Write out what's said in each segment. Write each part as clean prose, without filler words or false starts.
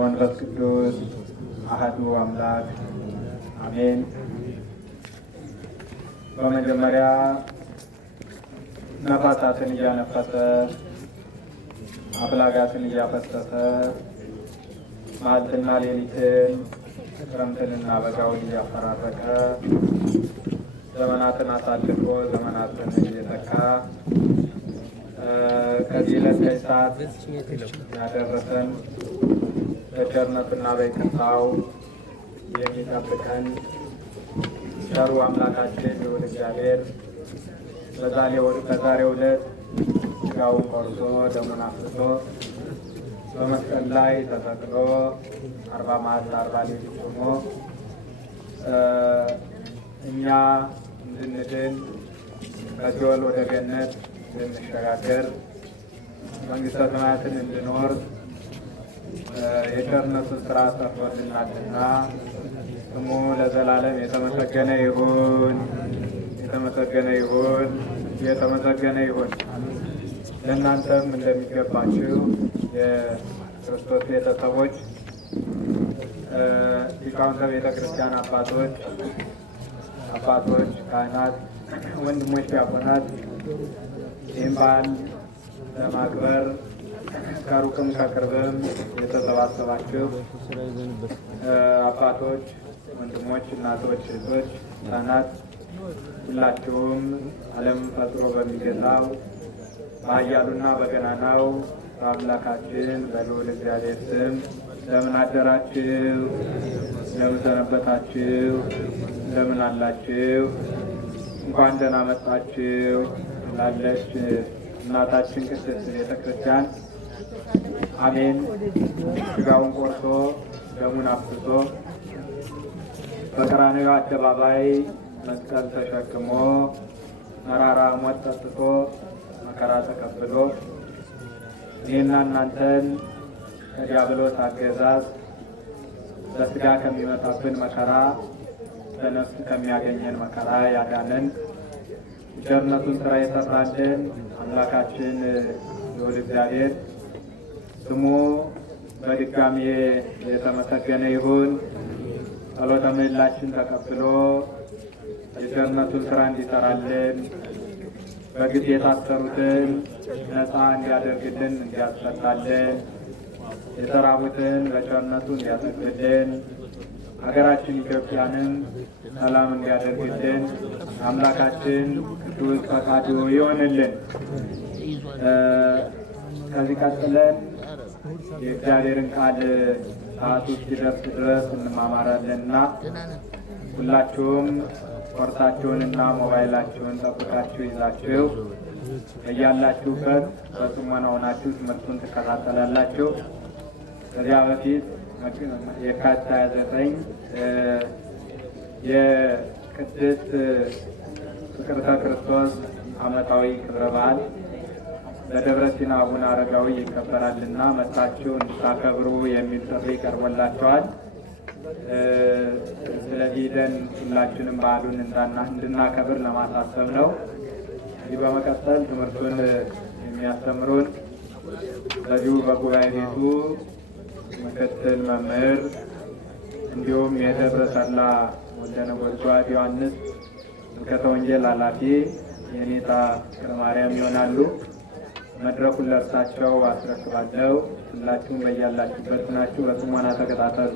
ወመንፈስ ቅዱስ አሐዱ አምላክ አሜን። በመጀመሪያ ነፋሳትን እያነፈሰ አፍላጋትን እያፈሰሰ መዓልትና ሌሊትን ክረምትንና በጋውን እያፈራረቀ ዘመናትን አሳልፎ ዘመናትን እየተካ ከዚህ ዕለት ሰዓት ያደረሰን በቸርነቱና በይቅርታው የሚጠብቀን ቸሩ አምላካችን ልዑል እግዚአብሔር በዛሬው ዕለት ሥጋውን ቆርሶ ደሙን አፍስሶ በመስቀል ላይ ተሰቅሎ 40 መዓልት 40 ሌሊት ሆኖ እኛ እንድንድን ከሲኦል ወደ ገነት እንድንሸጋገር መንግሥተ ሰማያትን እንድኖር የቸርነቱን ሥራ ሰርቶልናልና ስሙ ለዘላለም የተመሰገነ ይሁን፣ የተመሰገነ ይሁን፣ የተመሰገነ ይሁን። ለእናንተም እንደሚገባችሁ የክርስቶስ ቤተሰቦች፣ ሊቃውንተ ቤተ ክርስቲያን አባቶች፣ ካህናት፣ ወንድሞች፣ ዲያቆናት ይህም በዓል ለማክበር ከሩቅም ከቅርብም የተሰባሰባችሁ አባቶች፣ ወንድሞች፣ እናቶች፣ እህቶች፣ ሕፃናት ሁላችሁም ዓለምን ፈጥሮ በሚገዛው በኃያሉና በገናናው በአምላካችን በልዑል እግዚአብሔር ስም እንደምን አደራችሁ? እንደምን ሰነበታችሁ? እንደምን አላችሁ? እንኳን ደህና መጣችሁ ላለች እናታችን ቅድስት ቤተ ክርስቲያን አሜን። ሥጋውን ቆርሶ ደሙን አፍስሶ በቀራንዮ አደባባይ መስቀል ተሸክሞ መራራ ሞት ጠጥቶ መከራ ተቀብሎ እኔና እናንተን ከዲያብሎስ አገዛዝ በሥጋ ከሚመጣብን መከራ በነፍስ ከሚያገኘን መከራ ያዳነን ቸርነቱን ሥራ የሰራልን አምላካችን ልዑል እግዚአብሔር ስሙ በድጋሜ የተመሰገነ ይሁን። ጸሎተ ምህላችን ተቀብሎ የቸርነቱን ሥራ እንዲሰራልን በግድ የታሰሩትን ነፃ እንዲያደርግልን እንዲያስፈታልን የተራቡትን በቸርነቱ እንዲያጠግብልን ሀገራችን ኢትዮጵያንም ሰላም እንዲያደርግልን አምላካችን ቅዱስ ፈቃዱ ይሆንልን። ከዚህ ቀጥለን የእግዚአብሔርን ቃል ሰዓቱ እስኪደርስ ድረስ እንማማራለንና ሁላችሁም ቆርሳችሁንና ሞባይላችሁን ጠብቃችሁ ይዛችሁ እያላችሁበት በጽሞና ሆናችሁ ትምህርቱን ትከታተላላችሁ። ከዚያ በፊት የካቲት 29 የቅድስት ፍቅርተ ክርስቶስ ዓመታዊ ክብረ በዓል በደብረ ሲና አቡነ አረጋዊ ይከበራልና መጥታችሁ እንድታከብሩ የሚል ጥሪ ቀርቦላችኋል። ስለዚህ ደን ሁላችንም በዓሉን እንድናከብር ለማሳሰብ ነው። ይህ በመቀጠል ትምህርቱን የሚያስተምሩን በዚሁ በጉባኤ ቤቱ ምክትል መምህር እንዲሁም የደብረ ሰላ ወልደ ነጎድጓድ ዮሐንስ ስብከተ ወንጌል ኃላፊ የኔታ ፍቅረ ማርያም ይሆናሉ። መድረኩን ለእርሳቸው አስረክባለሁ። ሁላችሁም በያላችሁበት ናችሁ በጽሞና ተከታተሉ።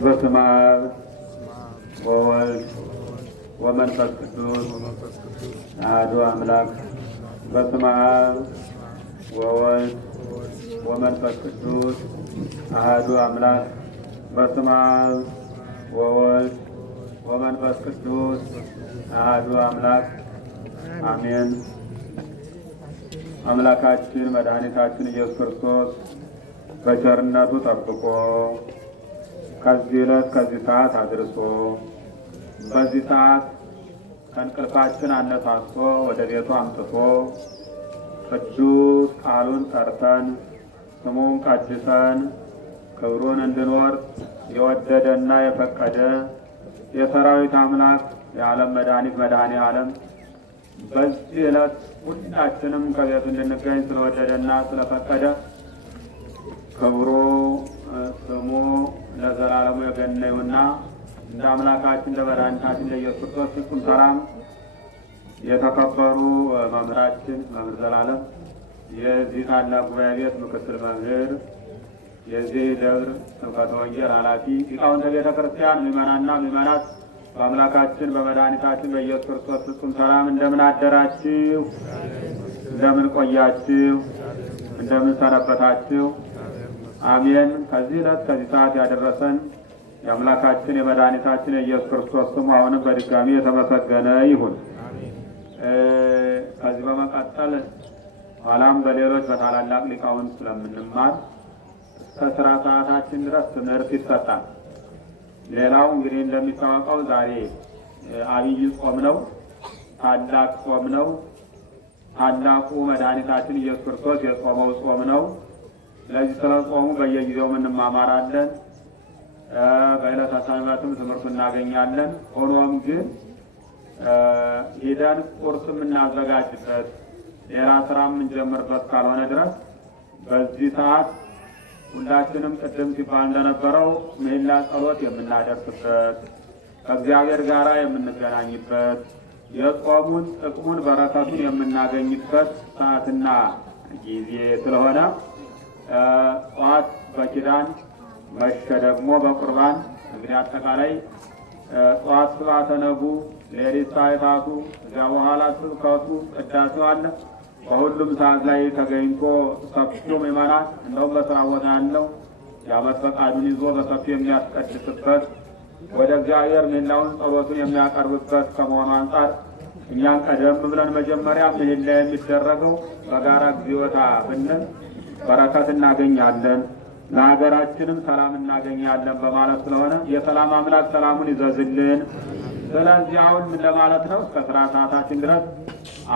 በስመ አብ ወወልድ ወመንፈስ ቅዱስ አሐዱ አምላክ። በስመ አብ ወወልድ ወመንፈስ ቅዱስ አሐዱ አምላክ። በስመ አብ ወወልድ ወመንፈስ ቅዱስ አሐዱ አምላክ አሜን። አምላካችን መድኃኒታችን ኢየሱስ ክርስቶስ በቸርነቱ ጠብቆ ከዚህ ዕለት ከዚህ ሰዓት አድርሶ በዚህ ሰዓት ከእንቅልፋችን አነሳስቶ ወደ ቤቱ አምጥቶ ቅዱስ ቃሉን ጠርተን ስሙን ቀድሰን ክብሩን እንድንወርስ የወደደና የፈቀደ የሰራዊት አምላክ የዓለም መድኃኒት መድኃኔ ዓለም በዚህ ዕለት ሁላችንም ከቤቱ እንድንገኝ ስለወደደና ስለፈቀደ ክብሩ ስሙ ለዘላለሙ የገነነ ይሁንና እንደ አምላካችን እንደ መድኃኒታችን ለኢየሱስ ክርስቶስ ፍጹም ሰላም የተከበሩ መምህራችን መምህር ዘላለም የዚህ ታላቅ ጉባኤ ቤት ምክትል መምህር የዚህ ደብር ስብከተ ወንጌል ኃላፊ ሊቃውንተ ቤተ ክርስቲያን ምእመናንና ምእመናት በአምላካችን በመድኃኒታችን በኢየሱስ ክርስቶስ ፍጹም ሰላም እንደምን አደራችሁ? እንደምን ቆያችሁ? እንደምን ሰነበታችሁ? አሜን። ከዚህ ዕለት ከዚህ ሰዓት ያደረሰን የአምላካችን የመድኃኒታችን የኢየሱስ ክርስቶስ ስሙ አሁንም በድጋሚ የተመሰገነ ይሁን። ከዚህ በመቀጠል ኋላም በሌሎች በታላላቅ ሊቃውንት ስለምንማር እስከ ስራ ሰዓታችን ድረስ ትምህርት ይሰጣል። ሌላው እንግዲህ እንደሚታወቀው ዛሬ አብይ ጾም ነው፣ ታላቅ ጾም ነው። ታላቁ መድኃኒታችን ኢየሱስ ክርስቶስ የጾመው ጾም ነው። ስለዚህ ስለ ጾሙ በየጊዜው እንማማራለን። በዕለተ ሰንበትም ትምህርቱ እናገኛለን። ሆኖም ግን ሄደን ቁርስ የምናዘጋጅበት ሌላ ስራ የምንጀምርበት ካልሆነ ድረስ በዚህ ሰዓት ሁላችንም ቅድም ሲባል እንደነበረው ምህላ ጸሎት የምናደርስበት ከእግዚአብሔር ጋር የምንገናኝበት የጾሙን ጥቅሙን በረከቱን የምናገኝበት ሰዓትና ጊዜ ስለሆነ ጠዋት በኪዳን መሸ ደግሞ በቁርባን እንግዲህ አጠቃላይ ጠዋት ስብሐተ ነጉ፣ ሌሊት ሰዓታቱ፣ እዚያ በኋላ ስብከቱ ቅዳሴው አለ። በሁሉም ሰዓት ላይ ተገኝቶ ሰፊው ምዕመናን እንደውም በስራ ቦታ ያለው የዓመት ፈቃዱን ይዞ በሰፊው የሚያስቀድስበት ወደ እግዚአብሔር ምህላውን ጸሎቱን የሚያቀርብበት ከመሆኑ አንጻር እኛን ቀደም ብለን መጀመሪያ ምህላ የሚደረገው በጋራ እግዚኦታ ብንል በረከት እናገኛለን፣ ለሀገራችንም ሰላም እናገኛለን በማለት ስለሆነ የሰላም አምላክ ሰላሙን ይዘዝልን። ስለዚህ አሁን ምን ለማለት ነው? እስከ ስራ ሰዓታችን ድረስ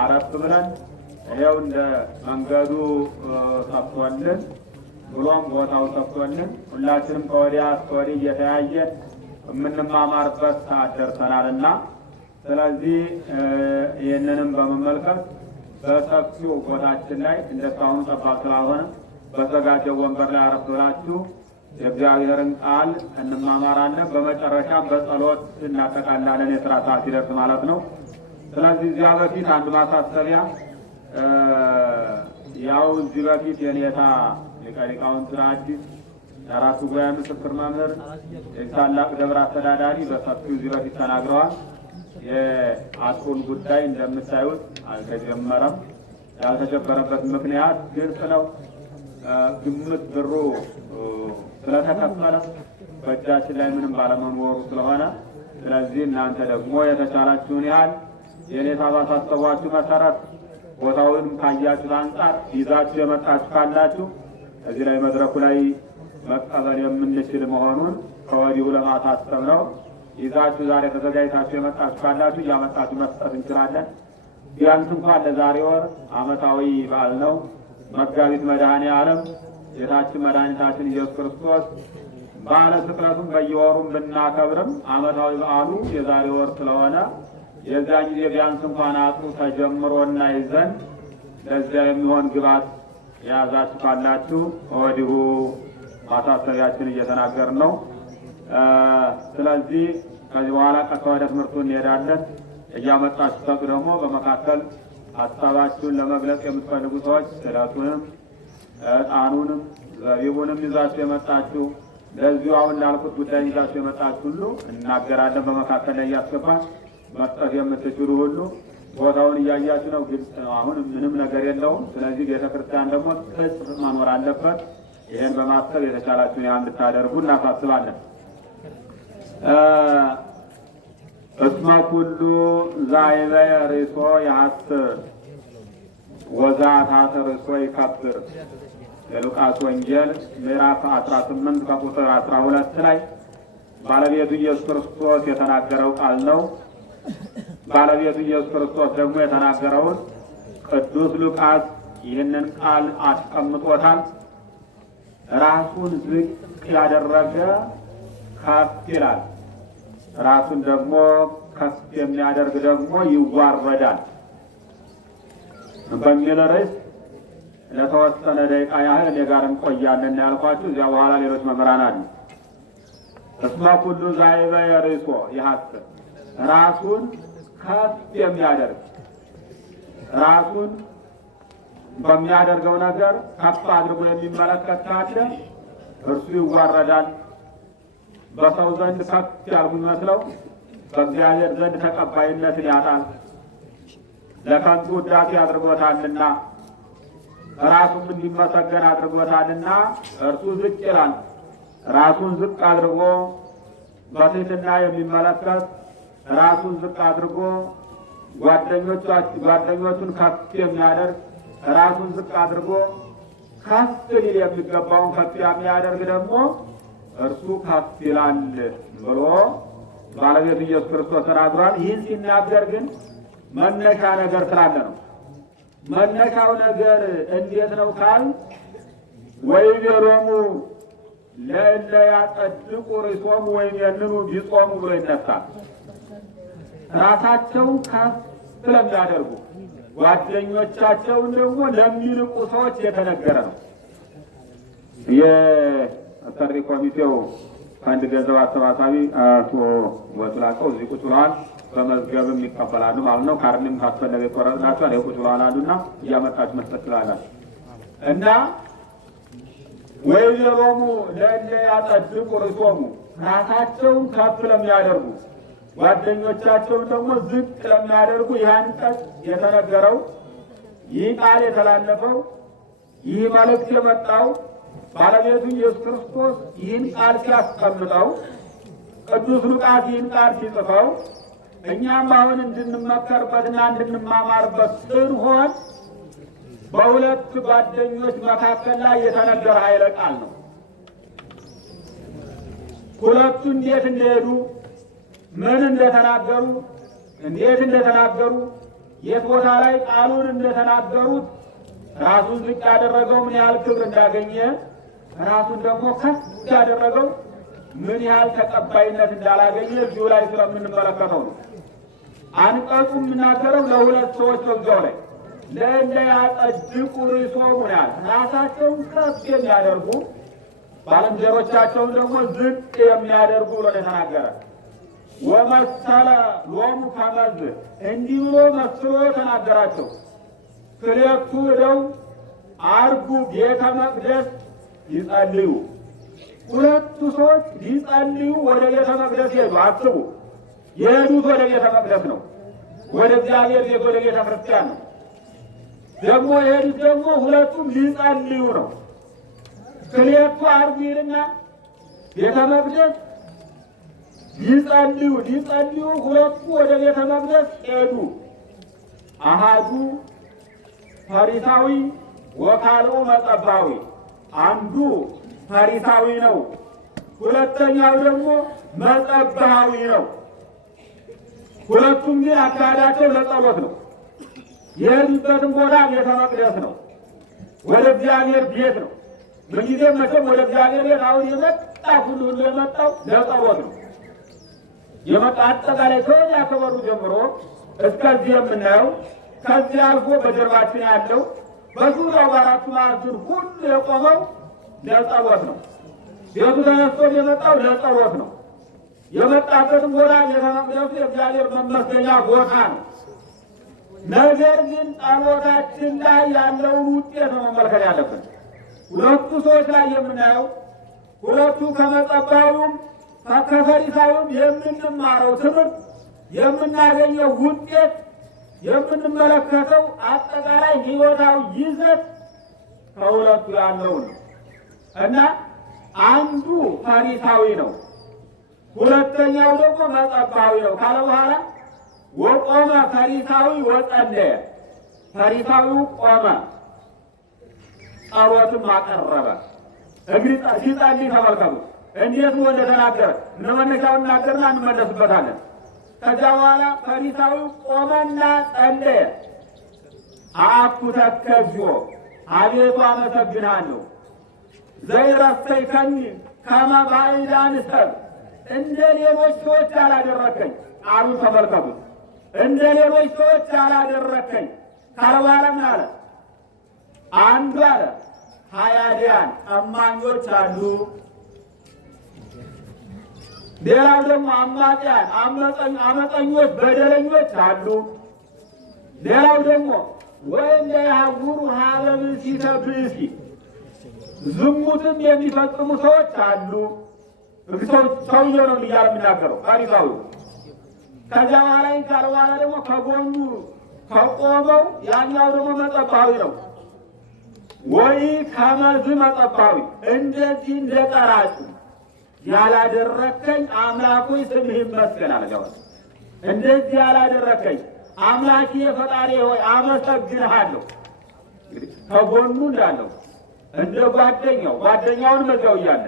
አረፍ ብለን ይኸው እንደ መንገዱ ሰፍቶልን ብሎም ቦታው ሰፍቶልን ሁላችንም ከወዲያ እስከ ወዲህ እየተያየን የምንማማርበት ሰዓት ደርሰናልና ስለዚህ ይህንንም በመመልከት በሰፊው ቦታችን ላይ እንደሳሁኑ ጠባብ ስላልሆነ በተዘጋጀው ወንበር ላይ አረፍ ብላችሁ የእግዚአብሔርን ቃል እንማማራለን። በመጨረሻም በጸሎት እናጠቃላለን፣ የስራ ሰዓት ሲደርስ ማለት ነው። ስለዚህ እዚያ በፊት አንድ ማሳሰቢያ ያው እዚህ በፊት የኔታ ሊቀ ሊቃውንት አዲስ የአራቱ ጉባኤ ምስክር መምህር የታላቅ ደብር አስተዳዳሪ በሰፊው እዚህ በፊት ተናግረዋል። የአጥሩን ጉዳይ እንደምታዩት አልተጀመረም። ያልተጀመረበት ምክንያት ግልጽ ነው። ግምት ብሩ ስለተከፈለ በእጃችን ላይ ምንም ባለመኖሩ ስለሆነ ስለዚህ እናንተ ደግሞ የተቻላችሁን ያህል የኔታ ባሳሰቧችሁ መሰረት ቦታውን ካያችሁት አንጻር ይዛችሁ የመጣችሁ ካላችሁ እዚህ ላይ መድረኩ ላይ መቀበል የምንችል መሆኑን ከወዲሁ ለማሳሰብ ነው። ይዛችሁ ዛሬ ተዘጋጅታችሁ የመጣችሁ ካላችሁ እያመጣችሁ መስጠት እንችላለን። ቢያንስ እንኳን ለዛሬ ወር ዓመታዊ በዓል ነው። መጋቢት መድኃኔ ዓለም ጌታችን መድኃኒታችን ኢየሱስ ክርስቶስ በዓለ ስቅለቱን በየወሩም ብናከብርም ዓመታዊ በዓሉ የዛሬ ወር ስለሆነ የዚያን ጊዜ ቢያንስ እንኳን አጥሩ ተጀምሮና ይዘን ለዚያ የሚሆን ግብዓት የያዛችሁ ካላችሁ ከወዲሁ ማሳሰቢያችን እየተናገርን ነው። ስለዚህ ከዚህ በኋላ ቀጥታ ወደ ትምህርቱ እንሄዳለን። እያመጣችሁ ሰጡ ደግሞ በመካከል ሀሳባችሁን ለመግለጽ የምትፈልጉ ሰዎች ስዕለቱንም ዕጣኑንም ዘቢቡንም ይዛችሁ የመጣችሁ ለዚሁ አሁን ላልኩት ጉዳይ ይዛችሁ የመጣችሁ ሁሉ እናገራለን። በመካከል ላይ እያስገባን መስጠት የምትችሉ ሁሉ ቦታውን እያያችሁ ነው። ግልጽ ነው። አሁን ምንም ነገር የለውም። ስለዚህ ቤተ ክርስቲያን ደግሞ ቅጽ መኖር አለበት። ይህን በማሰብ የተቻላችሁን ያን እንድታደርጉ እናሳስባለን። እስመ ኩሉ ዛይበየ ርእሶ ያሐስር ወዛታተ ርእሶ ይከብር። የሉቃስ ወንጌል ምዕራፍ 18 ከቁጥር 12 ላይ ባለቤቱ ኢየሱስ ክርስቶስ የተናገረው ቃል ነው። ባለቤቱ ኢየሱስ ክርስቶስ ደግሞ የተናገረውን ቅዱስ ሉቃስ ይህንን ቃል አስቀምጦታል። ራሱን ዝቅ ያደረገ ከፍ ይላል፣ ራሱን ደግሞ ከፍ የሚያደርግ ደግሞ ይዋረዳል በሚል ርዕስ ለተወሰነ ደቂቃ ያህል እኔ ጋር እንቆያለን ያልኳችሁ። እዚያ በኋላ ሌሎች መምህራን አሉ። እስመ ኩሉ ዛይበ የርእሶ ይሐስብ፣ ራሱን ከፍ የሚያደርግ ራሱን በሚያደርገው ነገር ከፍ አድርጎ የሚመለከት ካለ እርሱ ይዋረዳል። በሰው ዘንድ ከፍ ያልኩ ይመስለው በእግዚአብሔር ዘንድ ተቀባይነትን ያጣል። ለከንቱ ውዳሴ አድርጎታልና ራሱም እንዲመሰገን አድርጎታልና እርሱ ዝቅ ይላል። ራሱን ዝቅ አድርጎ በትሕትና የሚመለከት ራሱን ዝቅ አድርጎ ጓደኞቹን ከፍ የሚያደርግ ራሱን ዝቅ አድርጎ ከፍ ሊል የሚገባውን ከፍ የሚያደርግ ደግሞ እርሱ ከፍ ይላል ብሎ ባለቤቱ ኢየሱስ ክርስቶስ ተናግሯል። ይህን ሲናገር ግን መነሻ ነገር ስላለ ነው። መነሻው ነገር እንዴት ነው ካል ወይቤሎሙ ለእለ ያጸድቁ ርእሶሙ ወይሜንኑ ቢጾሙ ብሎ ይነሳል። ራሳቸውን ከፍ ስለሚያደርጉ ጓደኞቻቸውን ደግሞ ለሚንቁ ሰዎች የተነገረ ነው። የሰሪ ኮሚቴው አንድ ገንዘብ አሰባሳቢ አቶ ወጥላቀው እዚህ ቁጭ ብለዋል። በመዝገብም ይቀበላሉ ማለት ነው። ካርኒም ካስፈለገ ይቆረጥላቸዋል። ቁጭ ብለዋል አሉና እያመጣችሁ መስጠት ትችላላችሁ። እና ወይቤሎሙ ለእለ ያጸድቁ ርእሶሙ፣ ራሳቸውን ከፍ ለሚያደርጉ ጓደኞቻቸውን ደግሞ ዝቅ ለሚያደርጉ ይህ አንቀጽ የተነገረው፣ ይህ ቃል የተላለፈው፣ ይህ መልእክት የመጣው ባለቤቱ ኢየሱስ ክርስቶስ ይህን ቃል ሲያስቀምጠው፣ ቅዱስ ሉቃስ ይህን ቃል ሲጽፈው፣ እኛም አሁን እንድንመከርበትና እንድንማማርበት ስንሆን በሁለት ጓደኞች መካከል ላይ የተነገረ ኃይለ ቃል ነው። ሁለቱ እንዴት እንደሄዱ፣ ምን እንደተናገሩ፣ እንዴት እንደተናገሩ፣ የት ቦታ ላይ ቃሉን እንደተናገሩት፣ ራሱን ዝቅ ያደረገው ምን ያህል ክብር እንዳገኘ፣ ራሱን ደግሞ ከፍ ያደረገው ምን ያህል ተቀባይነት እንዳላገኘ እዚሁ ላይ ስለምንመለከተው ነው። አንቀጹ የምናገረው ለሁለት ሰዎች በዛው ላይ ለእለ ያጸድቁ ርእሶሙ ያል ራሳቸውን ከፍ የሚያደርጉ ባልንጀሮቻቸውን ደግሞ ዝቅ የሚያደርጉ ብሎ የተናገረ። ወመሰለ ሎሙ ከመዝ፣ እንዲህ ብሎ መስሎ ተናገራቸው። ክልኤቱ እደው አርጉ ቤተ መቅደስ ይጸልዩ። ሁለቱ ሰዎች ሊጸልዩ ወደ ቤተ መቅደስ ሄዱ። አስቡ፣ የሄዱት ወደ ቤተ መቅደስ ነው፣ ወደ እግዚአብሔር ቤት ወደ ቤተ ክርስቲያን ነው። ደግሞ የሄዱት ደግሞ ሁለቱም ሊጸልዩ ነው። ክልኤቱ አርጉ ይልና ቤተ መቅደስ ሊጸልዩ ሁለቱ ወደ ቤተ መቅደስ ሄዱ። አሃዱ ፈሪሳዊ ወካልኡ መጸባዊ፣ አንዱ ፈሪሳዊ ነው፣ ሁለተኛው ደግሞ መጸባዊ ነው። ሁለቱም ግን አካሄዳቸው ለጸሎት ነው። የሄዱበትም ቦታ ቤተ መቅደስ ነው፣ ወደ እግዚአብሔር ቤት ነው። ምንጊዜም መቼም ወደ እግዚአብሔር ቤት አሁን የመጣ ሁሉ የመጣው ለጸሎት ነው። የመጣ አጠቃላይ ከወዲያ ከበሩ ጀምሮ እስከዚህ የምናየው፣ ከዚህ አልፎ በጀርባችን ያለው በዙሪያው በአራቱ ማዕዘን ሁሉ የቆመው ለጸሎት ነው። ቤቱ ተነስቶ የመጣው ለጸሎት ነው። የመጣበትም ቦታ ቤተ መቅደሱ የእግዚአብሔር መመስገኛ ቦታ ነው። ነገር ግን ጸሎታችን ላይ ያለውን ውጤት ነው መመልከት ያለብን። ሁለቱ ሰዎች ላይ የምናየው ሁለቱ ከመጸባዩም ከፈሪሳዩም የምንማረው ትምህርት፣ የምናገኘው ውጤት፣ የምንመለከተው አጠቃላይ ሕይወታዊ ይዘት ከሁለቱ ያለው ነው እና አንዱ ፈሪሳዊ ነው፣ ሁለተኛው ደግሞ መጸባዊ ነው ካለ በኋላ ወቆመ ፈሪሳዊ ወጸለየ፣ ፈሪሳዊው ቆመ ጸሎትም አቀረበ። ሲጸልይ ተመልከቱ እንዴት ነው እንደተናገረ። ለመነሻው እናገርና እንመለስበታለን። ከዚያ በኋላ ፈሪሳዊው ቆመና ጸለየ። አኩተከ እግዚኦ፣ አቤቱ አመሰግንሃለሁ። ዘይረሰይከኒ ከመ ባዕዳን ሰብእ፣ እንደ ሌሎች ሰዎች አላደረከኝ። ቃሉን ተመልከቱት። እንደ ሌሎች ሰዎች አላደረከኝ ካለ በኋላ ምን አለ? አንዱ አለ ኃያዲያን ቀማኞች አሉ፣ ሌላው ደግሞ አማጽያን አመፀኞች በደለኞች አሉ፣ ሌላው ደግሞ ወይም የያጉሩ ሀበ ብእሲተ ብእሲ ዝሙትም የሚፈጽሙ ሰዎች አሉ። ሰውዬው ነው እያለ የሚናገረው ፈሪሳዊው። ከዚያ በኋላ ካለ በኋላ ደግሞ ከጎኑ ከቆመው ያኛው ደግሞ መጸባዊ ነው። ወይ ከመዝ መጸባዊ እንደዚህ እንደ ቀራጩ ያላደረከኝ አምላኩ ስምህ ይመስገን አለ። እንደዚህ ያላደረከኝ አምላኬ ፈጣሪ ሆይ አመሰግንሃለሁ። ከጎኑ እንዳለው እንደ ጓደኛውን መዛው እያለ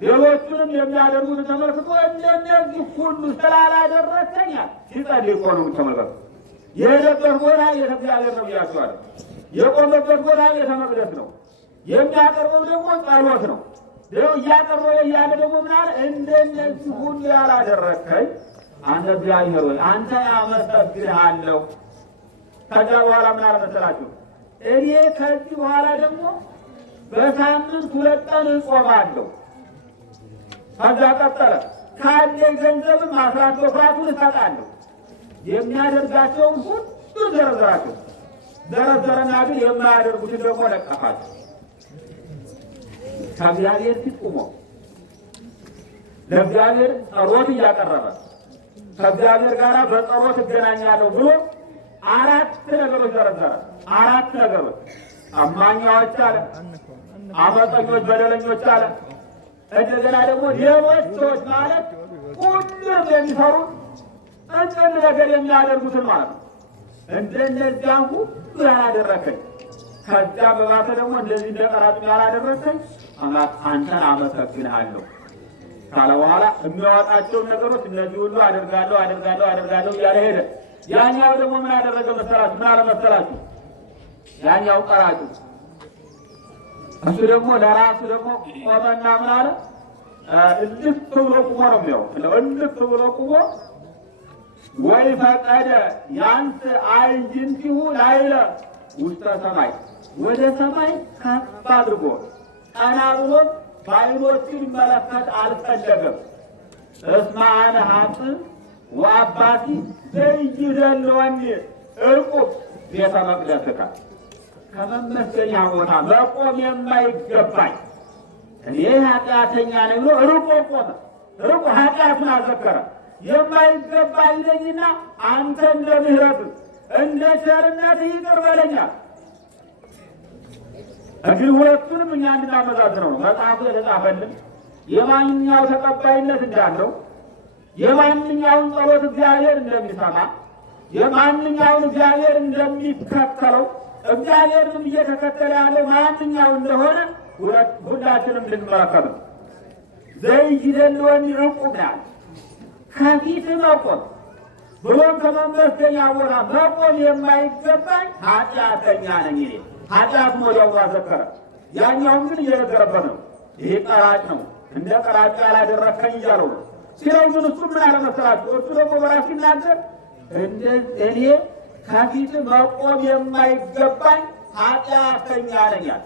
ሌሎቹንም የሚያደርጉት ተመልክቶ እንደነዚህ ሁሉ ስላላደረከኛል ሲጸልይ እኮ ነው። ተመልከቱ። የሄደበት ቦታ ቤተ እግዚአብሔር ነው ብያቸዋለሁ። የቆመበት ቦታ ቤተ መቅደስ ነው። የሚያቀርበው ደግሞ ጸሎት ነው። እያቀረበ እያለ ደግሞ ምናለ እንደነዚህ ሁሉ ያላደረከኝ አንተ እግዚአብሔር ሆይ አንተ አመሰግንሃለሁ። ከዚያ በኋላ ምን አለ መሰላችሁ? እኔ ከዚህ በኋላ ደግሞ በሳምንት 2 ቀን እጾማለሁ። ከዛ ቀጠለ። ካለኝ ገንዘብም አስራት በኩራቱን እሰጣለሁ። የሚያደርጋቸውን ሁሉ ዘረዘራቸው። ዘረዘረና ግን የማያደርጉትን ደግሞ ለቀፋቸው። ከእግዚአብሔር ፊት ቆሞ ለእግዚአብሔር ጸሎት እያቀረበ ከእግዚአብሔር ጋር በጸሎት እገናኛለሁ ብሎ 4 ነገሮች ዘረዘረ። 4 ነገሮች አማኛዎች አለ፣ አመፀኞች በደለኞች አለ። እንደገና ደግሞ ሌሎች ሰዎች ማለት ሁሉም የሚሰሩት እንጭን ነገር የሚያደርጉትን ማለት ነው። እንደነዚያ ሁሉ ያላደረከኝ ከዚያ በባሰ ደግሞ እንደዚህ እንደ ቀራጩ ያላደረከኝ አምላክ አንተን አመሰግንሃለሁ ካለ በኋላ የሚያወጣቸውን ነገሮች እነዚህ ሁሉ አደርጋለሁ እያለ ሄደ። ያኛው ደግሞ ምን አደረገ መሰላችሁ? ምን አለ መሰላችሁ? ያኛው ቀራጩ እሱ ደግሞ ለራሱ ደግሞ ቆመና ምን አለ? እልፍ ብሎ ቁሞ ነው የሚለው። እልፍ ብሎ ቁሞ ወይ ፈቀደ ያንስ አይንቲሁ ላይለ ውስተ ሰማይ፣ ወደ ሰማይ ከፍ አድርጎ ቀና ብሎ በዓይኖቹ ሊመለከት አልፈለገም። እስመ አነ ኃጥእ ወአባቲ ዘይደልወኒ ዕቁብ ቤተ መቅደስከ፣ ከመመስገኛ ቦታ መቆም የማይገባኝ እኔ ኃጢአተኛ ነኝ ብሎ ርቆ ቆመ። ርቆ ኃጢአቱን አዘከረ። የማይገባኝ ነኝና አንተ እንደ ምሕረትህ እንደ ቸርነትህ ይቅር በለኛል። እንግዲህ ሁለቱንም እኛ እንድናመዛዝነው ነው መጽሐፉ የተጻፈልን። የማንኛው ተቀባይነት እንዳለው፣ የማንኛውን ጸሎት እግዚአብሔር እንደሚሰማ፣ የማንኛውን እግዚአብሔር እንደሚከተለው፣ እግዚአብሔርንም እየተከተለ ያለው ማንኛው እንደሆነ ሁላችንም እንድንመለከት ነው። ዘይደልወኒ ዕቁብ ያለ ከፊት መቆም ብሎም ከመመስገኛ ቦታ መቆም የማይገባኝ ኃጢአተኛ ነኝ እኔ። ኃጢአት ወዲያው አዘከረ። ያኛውን ግን እየነገረበት ነው። ይሄ ቀራጭ ነው፣ እንደ ቀራጭ ያላደረከኝ እያለው ነው ሲለው፣ ግን እሱ ምን አለ መሰላችሁ? እሱ ደግሞ በራሱ ሲናገር እኔ ከፊት መቆም የማይገባኝ ኃጢአተኛ ነኝ አለ።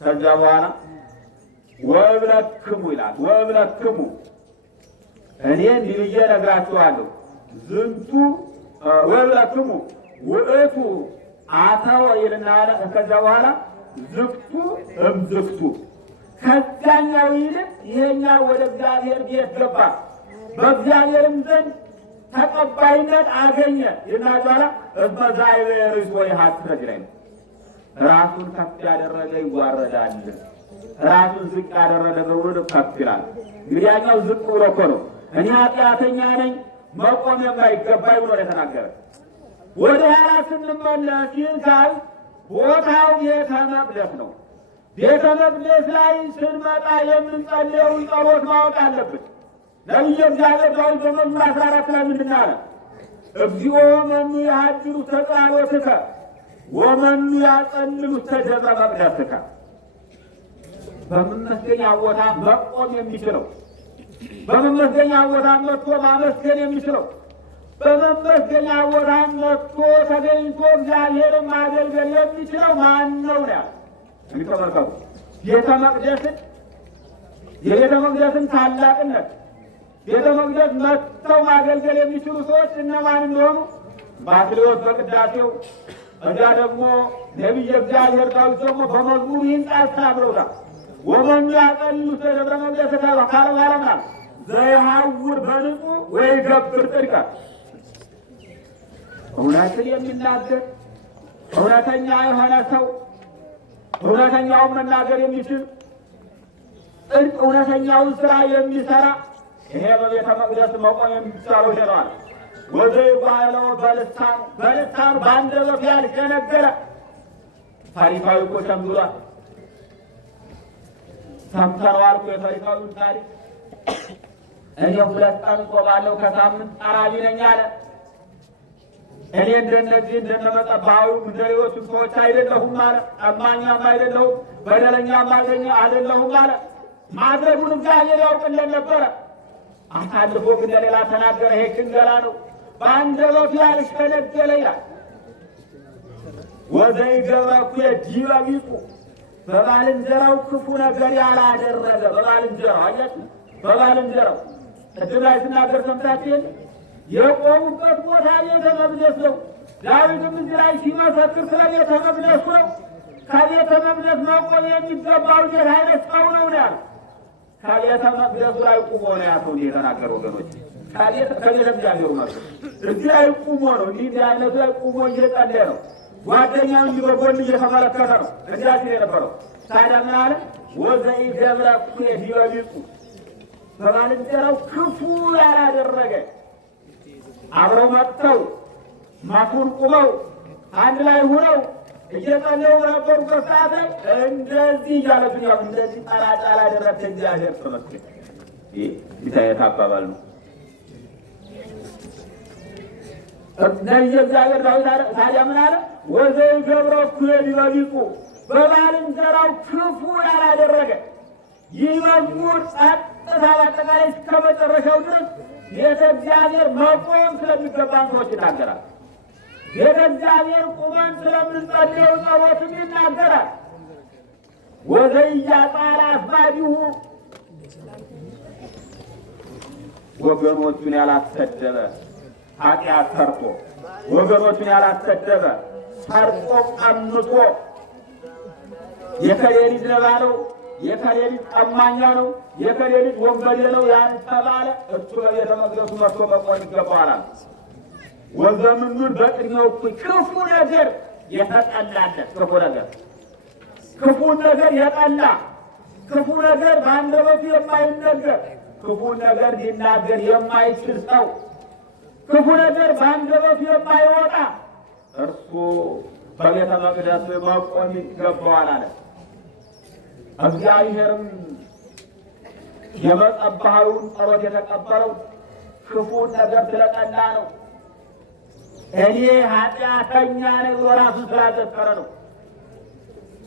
ከዚያ በኋላ ወእብለክሙ ይላል። ወእብለክሙ እኔ እንዲህ ብዬ እነግራችኋለሁ። ዝንቱ ወእብለክሙ ውእቱ አተወ ይልና ከዚያ በኋላ ዝግቱ እምዝግቱ፣ ከዚያኛው ይልቅ ይሄኛው ወደ እግዚአብሔር ቤት ገባ፣ በእግዚአብሔርም ዘንድ ተቀባይነት አገኘ ይልና በኋላ እመዛይበ ርእስ ወይሐስረት ይላል። ራሱን ከፍ ያደረገ ይዋረዳል፣ ራሱን ዝቅ ያደረገ ሁሉ ከፍ ይላል። እንግዲህ ያኛው ዝቅ ብሎ እኮ ነው እኔ ኃጢአተኛ ነኝ መቆም የማይገባኝ ብሎ የተናገረ። ወደ ኋላ ስንመለስ ይህን ካል ቦታው ቤተ መቅደስ ነው። ቤተ መቅደስ ላይ ስንመጣ የምንጸልየውን ጸሎት ማወቅ አለብን። ነቢየ እግዚአብሔር ዳዊት በመዝሙር 14 ላይ ምንድን አለ? እግዚኦ መኑ ያድሩ ተቃሎትከ ወመኑ ያጸልሉ ተደብረ መቅደስከ። በመመስገኛ ቦታ መቆም የሚችለው በመመስገኛ ቦታ መጥቶ ማመስገን የሚችለው በመመስገኛ ቦታ መጥቶ ተገኝቶ እግዚአብሔርን ማገልገል የሚችለው ማን ነው? እንግዲህ ተመልከቱ የቤተ መቅደስን ታላቅነት ቤተ መቅደስ መጥተው ማገልገል የሚችሉ ሰዎች እነማን እንደሆኑ ባስልዮስ በቅዳሴው እዚያ ደግሞ ነቢየ እግዚአብሔር ዳዊት ደግሞ በመዝሙር ይህን ቃል ተናግረውታል። ወመኑ ያጸልሉ ደብረ መቅደስ ካለ በኋላ ዘይሐውር በንጹሕ ወይገብር ጽድቀ። እውነትን የሚናገር እውነተኛ የሆነ ሰው እውነተኛውን መናገር የሚችል ጽድቅ እውነተኛውን ስራ የሚሰራ ይሄ በቤተ መቅደስ መቆም የሚቻለው ሄደዋል። ወዘይባለው በልሳኑ በአንደበቱ ያልሸነገረ ታሪካዊ እኮ ሸምግሏል። ሰምተነዋል እኮ የታሪካዊውን ታሪክ። እኔ 2 ቀን ጾማለሁ ከሳምንት ጠራቢ ነኝ አለ። እኔ እንደነዚህ እንደነመጠባዩ እንደሌሎቹ ሰዎች አይደለሁም አለ። ቀማኛም አይደለሁም በደለኛም አይደለሁም አለ። ማድረጉን እግዚአብሔር ያውቅልን ነበረ። አሳልፎ ግን ለሌላ ተናገረ። ይሄ ሽንገላ ነው። በአንደበቱ ያልሸነገለ ይላል። ወዘይገብረ ዲበ ቢጹ በባልንጀራው ክፉ ነገር ያላደረገ በባልንጀራው አያችሁ፣ በባልንጀራው ቅድም ላይ ስናገር ሰምታችሁ የቆሙበት ቦታ ቤተ መቅደስ ነው። ዳዊትም እዚህ ላይ ሲመሰክር ስለ ቤተ መቅደሱ ነው። ከቤተ መቅደስ መቆም የሚገባው እንዴት አይነት ሰው ነው ያለ። ከቤተ መቅደሱ ላይ ቁሞ ነው ያሰው የተናገረ ወገኖች። ከቤተ እግዚአብሔሩ መርቶ እዚህ ላይ ቁሞ ነው። እንዲህ አይነቱ ላይ ቁሞ እየጸለየ ነው። ጓደኛው እንዲህ በጎን እየተመለከተ ነው። እንዲያችን የነበረው ታዲያ ምን አለ? ወዘይገብረ ዲበ ቢጹ በባልንጀራው ክፉ ያላደረገ አብረው መጥተው ማኩን ቁመው አንድ ላይ ሆነው እየጸለዩ በነበሩበት ሰዓት ላይ እንደዚህ እያለቱን ያው እንደዚህ ጠራጫ ላደረግህ እግዚአብሔር ተመስገን። ይታየት አባባል ነው። ነቢየ እግዚአብሔር ዳዊት ታዲያ ምን አለ? ወዘይገብረ ዲበ ቢጹ በባልንጀራው ክፉ ያላደረገ። ይህ መዝሙር ጸጥታ በአጠቃላይ እስከ መጨረሻው ድረስ ቤተ እግዚአብሔር መቆም ስለሚገባን ሰዎች ይናገራል። ቤተ እግዚአብሔር ቁመን ስለምንጸልየው ጸሎትም ይናገራል። ወዘኢያጻእ አስባዲሁ ወገኖቹን ያላሰደበ ኃጢአት ሰርቶ ወገኖቹን ያላሰደበ ሰርቆ ቀምቶ የከሌ ልጅ ነው፣ የከሌ ልጅ ቀማኛ ነው፣ የከሌ ልጅ ወንበዴ ነው ያን ተባለ እሱ በቤተ መቅደሱ መጥቶ መቆም ይገባዋል። ወዘምኑን በቅድሜው ክፉ ነገር የተጠላለት ክፉ ነገር የጠላ ክፉ ነገር በአንደበቱ የማይነገር ክፉ ነገር ሊናገር የማይችል ሰው ክፉ ነገር በአንደበቱ የማይወጣ እርሱ በቤተ መቅደስ መቆም ይገባዋል አለ። እግዚአብሔርም የመጸባዩን ጸሎት የተቀበለው ክፉን ነገር ስለጠላ ነው። እኔ ኃጢአተኛ ነኝ ብሎ ራሱን ስላዘከረ ነው።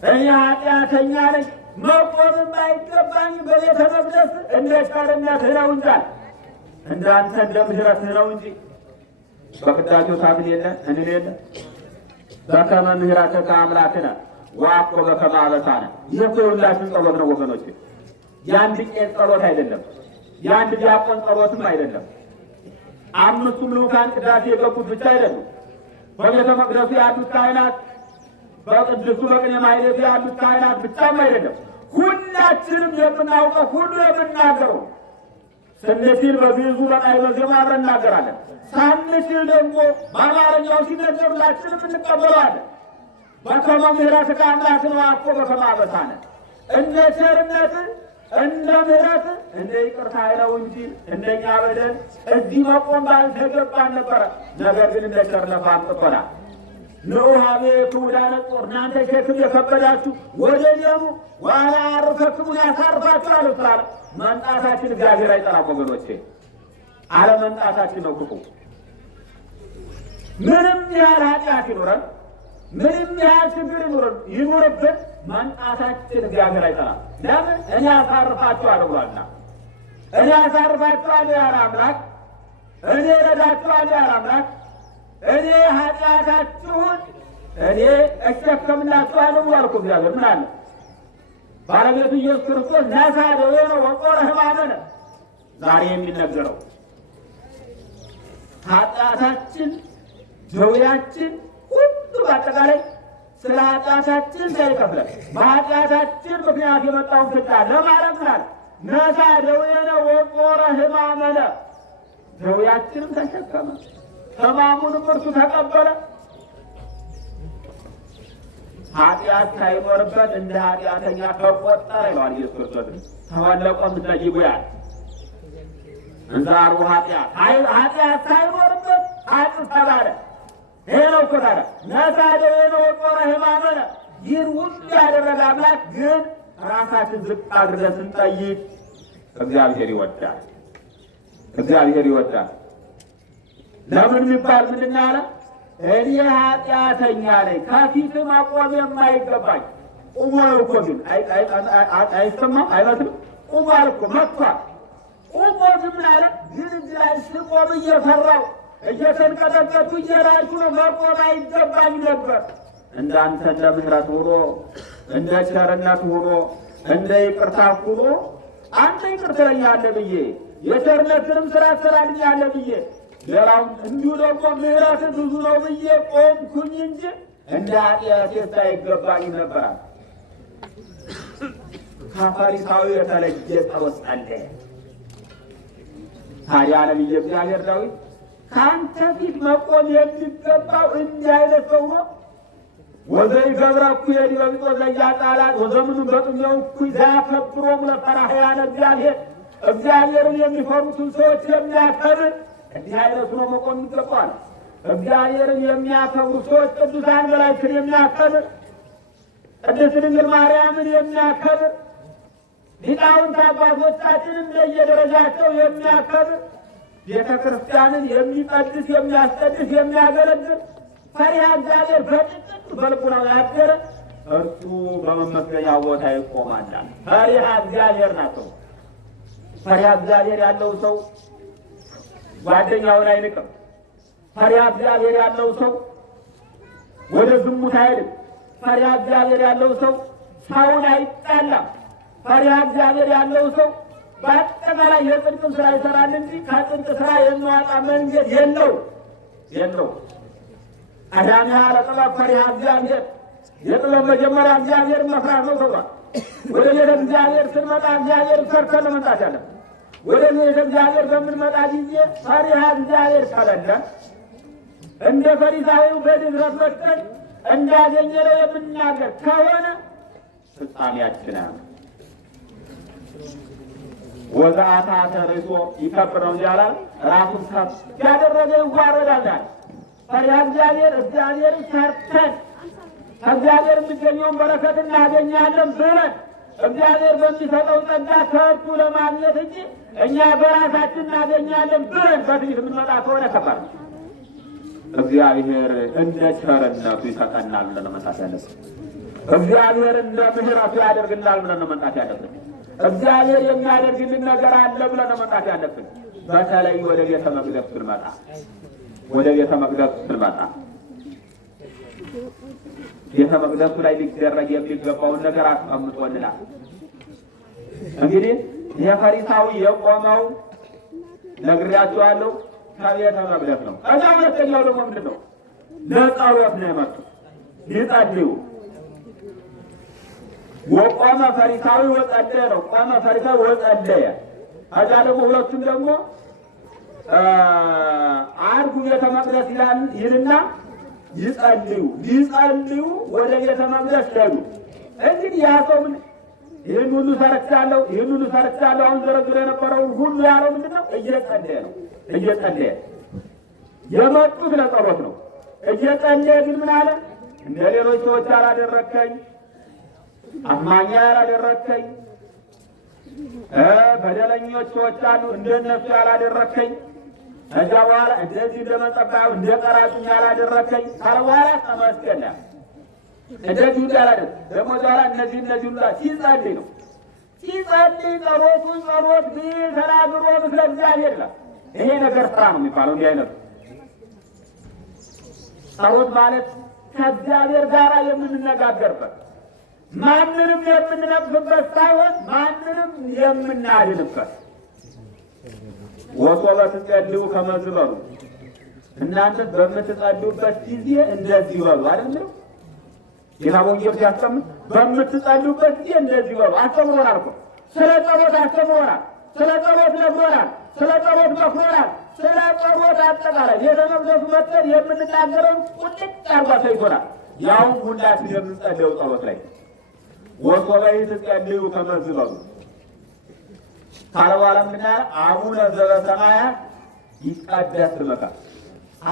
እኔ ኃጢአተኛ ነኝ መቆምም አይገባኝ በቤተ መቅደስ እንደ ቸርነትህ ነው እንጂ እንዳንተ እንደ ምሕረትህ ነው እንጂ። በቅዳሴው ሳምን የለ እንል የለ በከመ ምሕረትከ አምላክነ ወአኮ በከመ አበሳነ። ይህ እኮ የሁላችን ጸሎት ነው ወገኖች። የአንድ ቄስ ጸሎት አይደለም፣ የአንድ ዲያቆን ጸሎትም አይደለም። አምስቱም ልኡካን ቅዳሴ የገቡት ብቻ አይደሉም። በቤተ መቅደሱ ያሉት ካህናት፣ በቅድስቱ በቅኔ ማኅሌቱ ያሉት ካህናት ብቻም አይደለም። ሁላችንም የምናውቀው ሁሉ የምናገረው ስንችል በግዕዙ በቃይመ ዜማ አብረን እናገራለን። ሳንችል ደግሞ በአማርኛው ሲነገር ሁላችንም እንቀበለዋለን። በከመ ምሕረትከ አምላክነ ወአኮ በከመ አበሳነ። እንደ ቸርነትህ እንደ ምሕረትህ እንደ ይቅርታህ ነው እንጂ እንደኛ በደል እዚህ መቆም ባልተገባን ነበረ። ነገር ግን እንደ ቸርነትህ አምጥቶናል። ንዑ ኀቤቱ ውዳነ ጾር፣ እናንተ ሸክም የከበዳችሁ ወደ እኔ ኑ ወአሳርፈክሙ ያሳርፋችኋል ስላለ መምጣታችን እግዚአብሔር አይጠላም ወገኖቼ፣ አለመምጣታችን ነው ክፉ። ምንም ያህል ኃጢአት ይኑረን፣ ምንም ያህል ችግር ይኑርብን መንጣታችን እግዚአብሔር አይጠላም። ለምን? እኔ አሳርፋችኋለሁ ብሏልና። እኔ አሳርፋችኋለሁ ያለ አምላክ፣ እኔ እረዳችኋለሁ ያለ አምላክ፣ እኔ ኃጢአታችሁን እኔ እሸከምላችኋለሁ ብሏል እኮ እግዚአብሔር። ምን አለ? ባለቤቱ ኢየሱስ ክርስቶስ ነሣ ደዌነ ወቆረ ሕማመነ። ዛሬ የሚነገረው ኃጢአታችን ደዌያችን ሁሉ በአጠቃላይ ስለ ኃጢአታችን ሳይከፍለን በኃጢአታችን ምክንያት የመጣውን ፍዳ ለማለት ምናል ነሣ ደዌነ ወቆረ ሕማመነ። ደዌያችንም ተሸከመ፣ ሕማሙንም እርሱ ተቀበለ። ኃጢአት ሳይኖርበት እንደ ኃጢአተኛ ተቆጠረ ይለዋል ኢየሱስ ክርስቶስ። ተወለቆም ተጅጉያል እንዛሩ ኃጢአት ሳይኖርበት ኃጥእ ተባለ። ይሄ ነው እኮ ታዲያ ነሣ ደዌነ ወቆረ ሕማመነ። ይህን ሁሉ ያደረገ አምላክ ግን ራሳችን ዝቅ አድርገን ስንጠይቅ እግዚአብሔር ይወዳል፣ እግዚአብሔር ይወዳል። ለምን የሚባል ምንድን አለ? እኔ ኃጢአተኛ ነኝ፣ ከፊት መቆም የማይገባኝ። ቁሟል እኮ ግን አይሰማም አይመስልም? ቁሟል እኮ መጥቷል። ቁሞ ዝም አለ። ግን እዚህ ላይ ስቆም እየፈራሁ እየተንቀጠቀጡ እየራሱ ነው። መቆም አይገባኝ ነበር። እንዳንተ እንደ ምሕረት ሆኖ እንደ ቸርነት ሆኖ እንደ ይቅርታ ሆኖ አንተ ይቅር ትለኛለህ ብዬ የቸርነትንም ስራ ትሰራልኛለህ ብዬ ሌላውን እንዲሁ ደግሞ ምሕረት ብዙ ነው ብዬ ቆምኩኝ እንጂ እንደ ኃጢአቴ ሳይገባኝ ነበራል። ከፈሪሳዊ የተለየ ጸሎት ጸለየ። ታዲያ ነቢየ እግዚአብሔር ዳዊት ከአንተ ፊት መቆም የሚገባው እንዲህ አይነት ሰው ነው። ወዘይገብረ እኩየ ዲበ ቢጾ ዘያጣላት ወዘምኑ በጥሜው እኩይ ዘያከብሮሙ ለፈራህያነ እግዚአብሔር። እግዚአብሔርን የሚፈሩትን ሰዎች የሚያከብር እንዲህ አይነቱ ነው መቆም ይገባል። እግዚአብሔርን የሚያከብሩ ሰዎች ቅዱሳን መላእክትን የሚያከብር፣ ቅድስት ድንግል ማርያምን የሚያከብር፣ ሊቃውንት አባቶቻችንን እንደየደረጃቸው የሚያከብር፣ ቤተ ክርስቲያንን የሚቀድስ የሚያስቀድስ የሚያገለግል ፈሪሃ እግዚአብሔር በጥቅት በልቡናው ያደረ እርሱ በመመስገኛ ቦታ ይቆማል። ፈሪሃ እግዚአብሔር ናቸው። ፈሪሃ እግዚአብሔር ያለው ሰው ጓደኛውን አይንቅም። ፈሪሃ እግዚአብሔር ያለው ሰው ወደ ዝሙት አይሄድም። ፈሪሃ እግዚአብሔር ያለው ሰው ሰውን አይጣላም። ፈሪሃ እግዚአብሔር ያለው ሰው በአጠቃላይ የጽድቅን ስራ ይሰራል እንጂ ከጽድቅ ስራ የሚዋጣ መንገድ የለው። ቀዳሚሃ ለጥበብ ፈሪሃ እግዚአብሔር። የጥበብ መጀመሪያ እግዚአብሔርን መፍራት ነው ተብሏል። ወደ ቤተ እግዚአብሔር ስንመጣ እግዚአብሔር ፈርተን መምጣት ያለን። ወደ ቤተ እግዚአብሔር በምንመጣ ጊዜ ፈሪሃ እግዚአብሔር ከሌለ እንደ ፈሪሳዊው በድፍረት መጥተን እንዳገኘነው የምናገር ከሆነ ፍጻሜያችን ወዛአታ ተርሶ ይከብር ነው እንጂ አላለም። ራሱን ከፍ ያደረገ ይዋረዳል። ፈሪሃ እግዚአብሔርን ሰርተን ከእግዚአብሔር የሚገኘውን በረከት እናገኛለን ብለን እግዚአብሔር በሚሰጠው ጸጋ ከእርሱ ለማግኘት እንጂ እኛ በራሳችን እናገኛለን ብለን በትዕቢት የምንመጣ ከሆነ ከባድ ነው። እግዚአብሔር እንደ ቸርነቱ ይሰጠናል ብለን መምጣት ያለብን። እግዚአብሔር እንደ ምሕረቱ ያደርግናል ብለን መምጣት ያለብን። እግዚአብሔር የሚያደርግልን ነገር አለ ብለን መምጣት ያለብን። በተለይ ወደ ቤተ መቅደስ ስንመጣ ቤተ መቅደሱ ላይ ሊደረግ የሚገባውን ነገር አስቀምጦልናል። እንግዲህ የፈሪሳዊ የቆመው ነግሬያቸዋለሁ ከቤተ መቅደስ ነው። ከዛ ሁለተኛው ደግሞ ምንድን ነው? ለጸሎት ነው የመጡት ሊጸልዩ። ወቆመ ፈሪሳዊ ወጸለየ ነው። ቆመ ፈሪሳዊ ወጸለየ። ከዛ ደግሞ ሁለቱም ደግሞ አርጉ ቤተ መቅደስ ይልና ሊጸልዩ ወደ ቤተ መቅደስ ሄዱ። እንግዲህ ያ ሰው ምን ይህን ሁሉ ሰርቻለሁ አሁን ዘረዝሮ የነበረውን ሁሉ ያለው ምንድን ነው? እየጸለየ የመጡት ለጸሎት ነው። እየጸለየ ግን ምን አለ? እንደ ሌሎች ሰዎች ያላደረከኝ፣ አማኛ ያላደረከኝ፣ በደለኞች ሰዎች አሉ እንደነሱ ያላደረከኝ፣ ከዚያ በኋላ እንደዚህ እንደመጸባዩ እንደ ቀራጩኝ ያላደረከኝ ካለ በኋላ ተመስገን እንደዚህ እንዳላደረግ ደግሞ በኋላ እነዚህ ሁላ ሲጸልይ ነው። ሲጸልይ ጸሎቱን ጸሎት ተናግሮ ምስለ እግዚአብሔር ነው። ይሄ ነገር ስራ ነው የሚባለው። እንዲህ አይነቱ ጸሎት ማለት ከእግዚአብሔር ጋር የምንነጋገርበት ማንንም የምንነቅፍበት ሳይሆን ማንንም የምናድንበት። ወሶበ ትጸልዩ ከመ ትበሉ፣ እናንተ በምትጸልዩበት ጊዜ እንደዚህ በሉ አይደለም? ጌታ ወንጌል ሲያስተምር በምትጸልዩበት ጊዜ እንደዚህ በሉ አስተምሮናል እኮ። ስለ ጸሎት አስተምሮናል፣ ስለ ጸሎት ነግሮናል፣ ስለ ጸሎት መክሮናል። ስለ ጸሎት አጠቃላይ ቤተ መቅደሱ መጥተን የምንናገረውን ቁልጭ አርጎ አሳይቶናል። ያውም ሁላችን የምንጸልየው ጸሎት ላይ ወሶበ ትጸልዩ ከመ ትበሉ ካለ በኋላ ምና አቡነ ዘበሰማያት ይትቀደስ ስምከ፣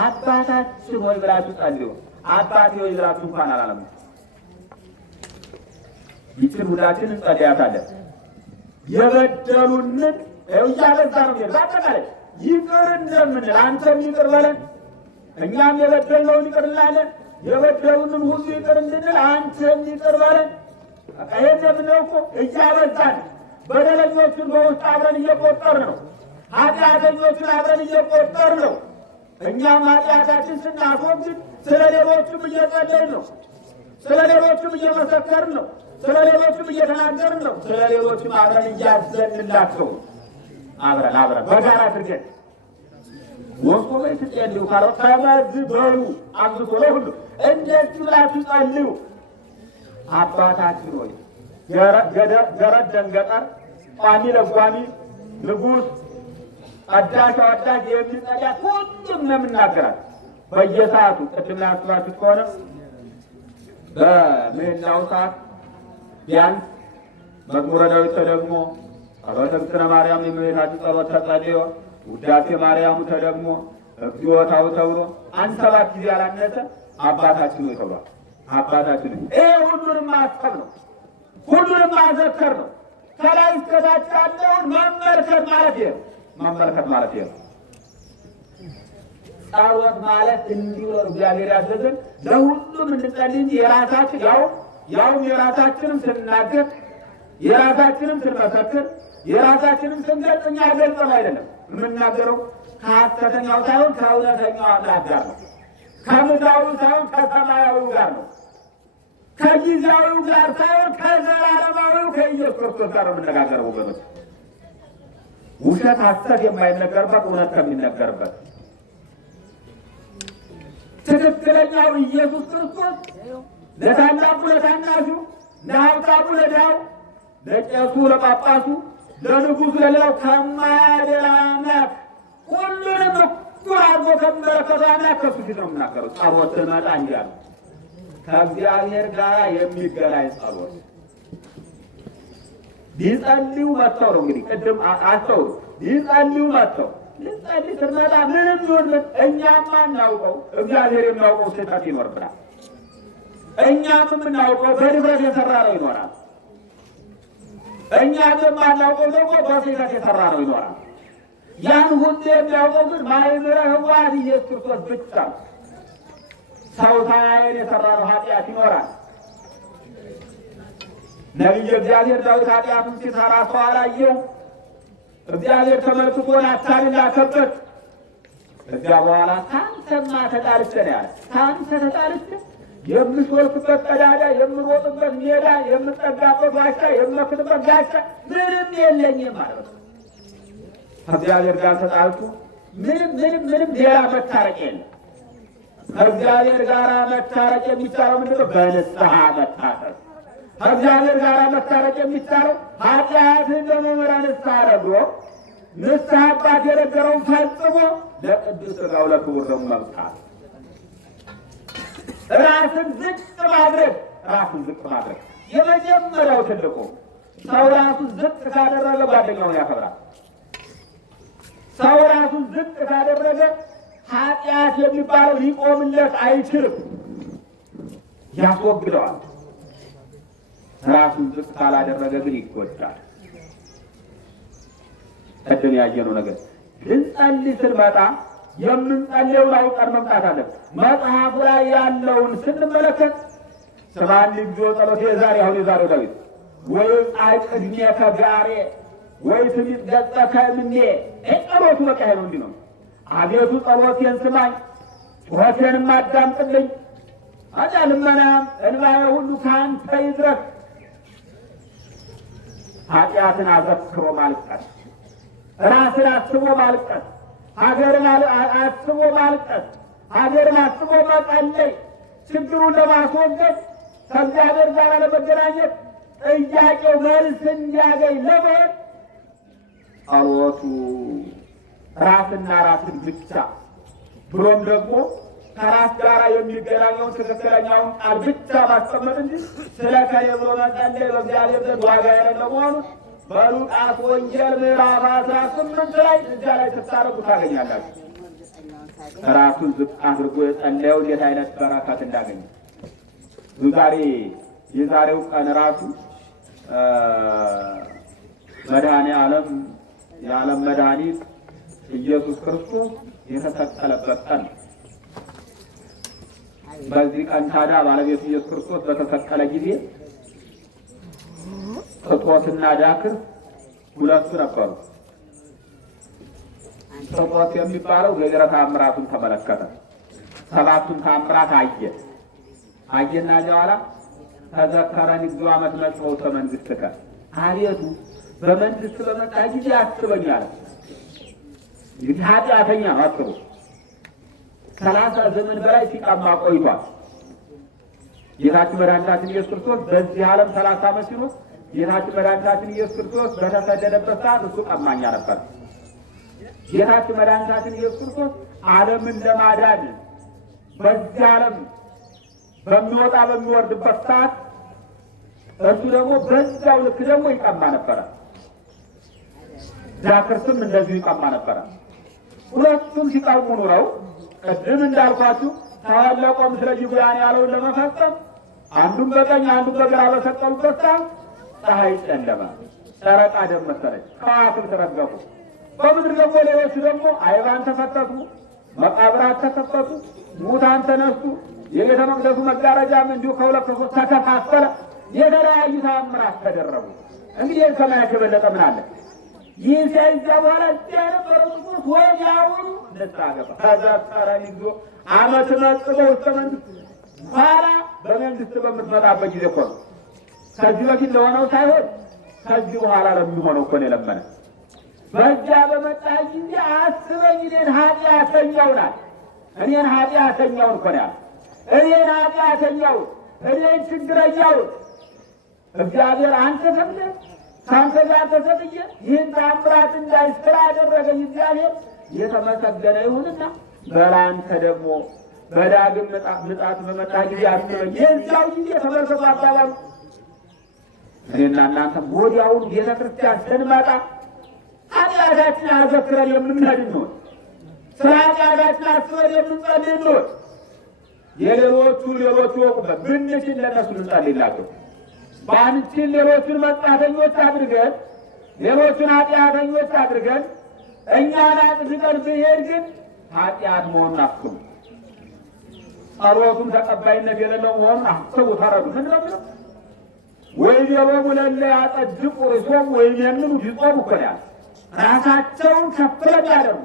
አባታችን ሆይ ብላችሁ ጸልዩ። አባቴ ሆይ ብላችሁ እንኳን አላለም። ይችን ሁላችን እንጸልያታለን። የበደሉንን እያበዛ ነው የሚል በአጠቃላይ ይቅር እንደምንል አንተም ይቅር በለን እኛም የበደልነውን ይቅር እንላለን። የበደሉንን ሁሉ ይቅር እንድንል አንተም ይቅር በለን። ይህን የምንለው እኮ እያበዛን በደለኞቹን በውስጥ አብረን እየቆጠር ነው። ኃጢአተኞቹን አብረን እየቆጠር ነው። እኛም ኃጢአታችን ስናስወግድ ስለ ሌሎቹም እየጸለይን ነው። ስለ ሌሎቹም እየመሰከርን ነው። ስለ ሌሎቹም እየተናገርን ነው። ስለ ሌሎቹም አብረን እያዘንላቸው አብረን በጋራ አድርገን ወሶበ ትጸልዩ ካለ ከመዝ በሉ አብዝቶ ለሁሉ እንደዚህ ብላችሁ ጸልዩ። አባታችን ሆይ ገረድ ደንገጠር ቋሚ ለቋሚ ንጉሥ አዳሽ አዳሽ የሚጸልያት ሁሉም ነው የምናገራት በየሰዓቱ። ቅድም ላይ አስባችሁት ከሆነ በምህላው ሰዓት ቢያንስ መዝሙረ ዳዊት ተደግሞ ጸሎተ እግዝእትነ ማርያም የእመቤታችን ጸሎት ተጸልዮ ውዳሴ ማርያሙ ተደግሞ እግዚኦታው ተብሎ አንድ 7 ጊዜ ያላነሰ አባታችን ሆይ ተብሏል። አባታችን ይሄ ሁሉንም ማሰብ ነው፣ ሁሉንም ማዘከር ነው። ከላይ እስከታች ያለውን መመልከት ማለት ይሄ ነው። ጸሎት ማለት እንዲሁ እግዚአብሔር ያዘዘን ለሁሉም እንጸልይ እንጂ የራሳችን ያውም የራሳችንም ስንናገር የራሳችንም ስንመሰክር የራሳችንም ስንገልጽ እኛ ገልጸን አይደለም የምናገረው። ከሐሰተኛው ሳይሆን ከእውነተኛው አምላክ ጋር ነው። ከምድራዊው ሳይሆን ከሰማያዊው ጋር ነው። ከጊዜያዊው ጋር ሳይሆን ከዘላለማዊው ከኢየሱስ ክርስቶስ ጋር ነው የምነጋገረው ወገኖች። ውሸት ሐሰት የማይነገርበት እውነት ከሚነገርበት ትክክለኛው ኢየሱስ ክርስቶስ ለታላቁ ለታናሹ፣ ለሀብታሙ ለድሃው፣ ለቄሱ ለጳጳሱ፣ ለንጉሱ ለሌላው ከማያደላ አምላክ ሁሉንም እኩል አድርጎ ከሚመለከተው አምላክ ከሱ ፊት ነው የምናገረው። ጸሎት ስመጣ እንዲህ አለ። ከእግዚአብሔር ጋር የሚገናኝ ጸሎት ሊጸልዩ መጥተው ነው እንግዲህ ቅድም አስተውሉ። ሊጸልዩ መጥተው ልጸልይ ስንመጣ ምንም ይሁን እኛማ እናውቀው እግዚአብሔር የሚያውቀው ስህተት ይኖርብናል። እኛም የምናውቀው በድፍረት የሰራ ነው ይኖራል። እኛም የማናውቀው ደግሞ በስህተት የሰራ ነው ይኖራል። ያን ሁሉ የሚያውቀው ግን ማእምረ ሕዋት ኢየሱስ ክርስቶስ ብቻ ነው። ሰው ሳያየን የሰራ ነው ኃጢአት ይኖራል። ነቢየ እግዚአብሔር ዳዊት ኃጢአቱን ሲሰራ ሰው አላየው። እግዚአብሔር ተመልክቶ ናታንን ላከበት። እዚያ በኋላ ካንተማ ተጣልቼ ነው ያለ። ካንተ ተጣልቼ የምሾልክበት ቀዳዳ፣ የምሮጥበት ሜዳ፣ የምጠጋበት ዋሻ፣ የምመክትበት ጋሻ ምንም የለኝም ማለት ነው። ከእግዚአብሔር ጋር ተጣልቶ ምንም ሌላ መታረቅ የለም። ከእግዚአብሔር ጋር መታረቅ የሚቻለው ምንድነው? በንስሐ መታረቅ። ከእግዚአብሔር ጋር መታረቅ የሚቻለው ኃጢአትን ለመምህረ ንስሐ ነግሮ ንስሐ አባት የነገረውን ፈጽሞ ለቅዱስ ሥጋው ለክቡር ደሙ መብቃት። ራስን ዝቅ ማድረግ የመጀመሪያው ትልቁ። ሰው ራሱን ዝቅ ካደረገ ጓደኛውን ያከብራል። ሰው ራሱን ዝቅ ካደረገ ኃጢአት የሚባለው ሊቆምለት አይችልም፣ ያስወግደዋል። ራሱን ዝቅ ካላደረገ ግን ይጎዳል። ቅድም ያየነው ነገር ልንጸልይ ስንመጣ የምንጸልየውን አውቀን መምጣት አለን። መጽሐፉ ላይ ያለውን ስንመለከት ስማኒ እግዚኦ ጸሎቴ የዛሬው ዳዊት ወይም አይቅድሜከ ጋሬ ወይ ትሚት ገጸከ እምኔ ጸሎቱ በቃ ነው። እንዲህ ነው። አቤቱ ጸሎቴን ስማኝ፣ ጩኸቴንም አዳምጥልኝ። አዳ ልመናም እንባዬ ሁሉ ከአንተ ይድረስ። ኃጢአትን አዘክሮ ማልቀስ፣ ራስን አስቦ ማልቀስ፣ ሀገርን አስቦ ማልቀስ፣ ሀገርን አስቦ መጸለይ፣ ችግሩን ለማስወገድ ከእግዚአብሔር ጋር ለመገናኘት ጥያቄው መልስ እንዲያገኝ ለመሆን ጸሎቱ ራስና ራስን ብቻ ብሎም ደግሞ ከራስ ጋር የሚገናኘውን ትክክለኛውን ቃል ብቻ ማስቀመጥ እንጂ ስለ ከሌ ብሎ መጸለይ በእግዚአብሔር ዘንድ ዋጋ የሌለው መሆኑን በሉቃስ ወንጌል ምዕራፍ 18 ላይ እዚያ ላይ ስታረጉ ታገኛላችሁ። ራሱን ዝቅ አድርጎ የጸለየው እንዴት አይነት በረከት እንዳገኘ ዛሬ የዛሬው ቀን ራሱ መድኃኔ ዓለም የዓለም መድኃኒት ኢየሱስ ክርስቶስ የተሰቀለበት ቀን። በዚህ ቀን ታዲያ ባለቤቱ ኢየሱስ ክርስቶስ በተሰቀለ ጊዜ ጴጥሮስና ዳክር ሁለቱ ነበሩ። ጴጥሮስ የሚባለው ገቢረ ተአምራቱን ተመለከተ። ሰባቱን ተአምራት አየና ኋላ ተዘከረኒ እግዚኦ አመት መጽኦ ውስተ መንግሥትከ፣ አቤቱ በመንግስት በመጣ ጊዜ አስበኝ አለ። እንግዲህ ኃጢአተኛ ነው። አስቡ፣ 30 ዘመን በላይ ሲቀማ ቆይቷል። ጌታችን መድኃኒታችን ኢየሱስ ክርስቶስ በዚህ ዓለም 30 ዓመት ሲኖር ጌታችን መድኃኒታችን ኢየሱስ ክርስቶስ በተሰደደበት ሰዓት እሱ ቀማኛ ነበር። ጌታችን መድኃኒታችን ኢየሱስ ክርስቶስ ዓለምን ለማዳን በዚህ ዓለም በሚወጣ በሚወርድበት ሰዓት እሱ ደግሞ በዛው ልክ ደግሞ ይቀማ ነበረ። ዳክርስም እንደዚሁ ይቀማ ነበረ። ሁለቱም ሲቀሙ ኑረው ቅድም እንዳልኳችሁ ታላቆ ምስለ ጅብራን ያለውን ለመፈጸም አንዱን በቀኝ አንዱን በግራ በሰቀሉበት ሰዓት ፀሐይ ጨለመ፣ ጨረቃ ደም መሰለች፣ ከዋክብት ረገፉ። በምድር ደግሞ ሌሎቹ ደግሞ አይባን ተፈተቱ፣ መቃብራት ተከፈቱ፣ ሙታን ተነሱ። የቤተ መቅደሱ መጋረጃም እንዲሁ ከሁለት ከሶስት ተከፋፈለ። የተለያዩ ተአምራት ተደረጉ። እንግዲህ ከማየት የበለጠ ምን አለ? ይህ ሲያይዛ በኋላ እዚያ የነበረው ቅዱስ ወዲያውኑ ንስሐ ገባ። ተዘከረኒ እግዚኦ አመት መጽኦ ውስተ መንግሥት፣ ኋላ በመንግስት በምትመጣበት ጊዜ እኮ ነው። ከዚህ በፊት ለሆነው ሳይሆን ከዚህ በኋላ ለሚሆነው እኮ ነው የለመነ። በዚያ በመጣ ጊዜ አስበኝ እኔን ኃጢአተኛውናል። እኔን ኃጢአተኛውን እኮ ነው ያለ። እኔን ኃጢአተኛውን፣ እኔን ችግረኛውን እግዚአብሔር አንተ ፈቅደህ ከአንተ ጋር ተሰጥዬ ይህን ተአምራት እንዳይሰራ ያደረገኝ እግዚአብሔር የተመሰገነ ይሁንና በላንተ ደግሞ በዳግም ምጽአት በመጣ ጊዜ አስበኝ። የዛው ጊዜ ተመልከቱ አባባሉ። እኔና እናንተም ወዲያውኑ ቤተ ክርስቲያን ስንመጣ ኃጢአታችን አዘክረን የምንሄድ እንሆን፣ ስለ ኃጢአታችን አስበን የምንጸልይ እንሆን። ሌሎቹ ወቁበት ብንችል ለእነሱ ልንጸልይላቸው፣ ባንችል ሌሎቹን መጻተኞች አድርገን ሌሎቹን ኃጢአተኞች አድርገን እኛን አጽድቀን ብሄድ ግን ኃጢአት መሆኑን አስቡ። ጸሎቱም ተቀባይነት የሌለው መሆኑን አስቡ፣ ተረዱ። ምንድን ነው የሚለው? ወይቤሎሙ ለእለ ያጸድቁ ርእሶሙ ወይሜንኑ ቢጾሙ እኮ ነው ያለ። ራሳቸውን ከፍ ለሚያደርጉ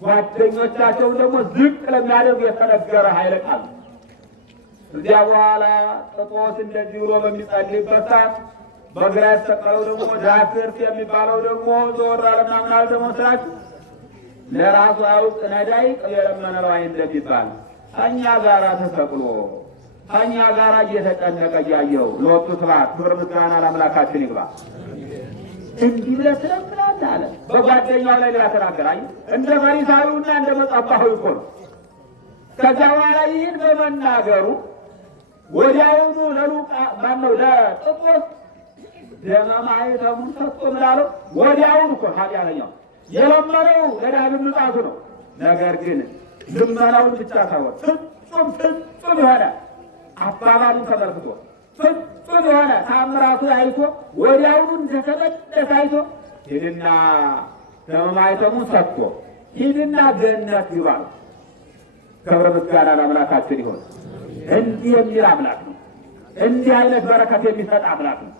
ጓደኞቻቸውን ደግሞ ዝቅ ለሚያደርጉ የተነገረ ኃይለ ቃል። እዚያ በኋላ ጴጥሮስ እንደዚህ ብሎ በሚጸልይበት ሰዓት በግራ የተሰቀለው ደግሞ ዳክርስ የሚባለው ደግሞ ዞር አለና ምን አለ ደግሞ ስላችሁ ለራሱ አውቅ ነዳይ የለመነው አይን እንደሚባል ከእኛ ጋራ ተሰቅሎ ከእኛ ጋራ እየተጨነቀ እያየው ለወጡ ስብሐት ክብር ምስጋና ለአምላካችን ይግባ። እንዲህ ብለህ ትለምናለህ አለ። በጓደኛው ላይ ሌላ ተናገር። አይ እንደ ፈሪሳዊውና እንደ መጻባሁ እኮ ነው። ከዛ በኋላ ይህን በመናገሩ ወዲያውኑ ለጴጥሮስ ደመ ማኅተሙን ሰጥቶ ምን አለው? ወዲያውኑ እኮ ኃጢአተኛው የለመነው ለዳግም ምጽአቱ ነው። ነገር ግን ልመናውን ብቻ ሳይሆን ፍጹም የሆነ አባባሉን ተመልክቶ ፍጹም የሆነ ታምራቱ አይቶ ወዲያውኑ እንደተመለሰ አይቶ ሄድና ደመ ማኅተሙን ሰጥቶ ሂድና ገነት ግባ። ክብረ ምስጋና ለአምላካችን ይሁን። እንዲህ የሚል አምላክ ነው። እንዲህ አይነት በረከት የሚሰጥ አምላክ ነው።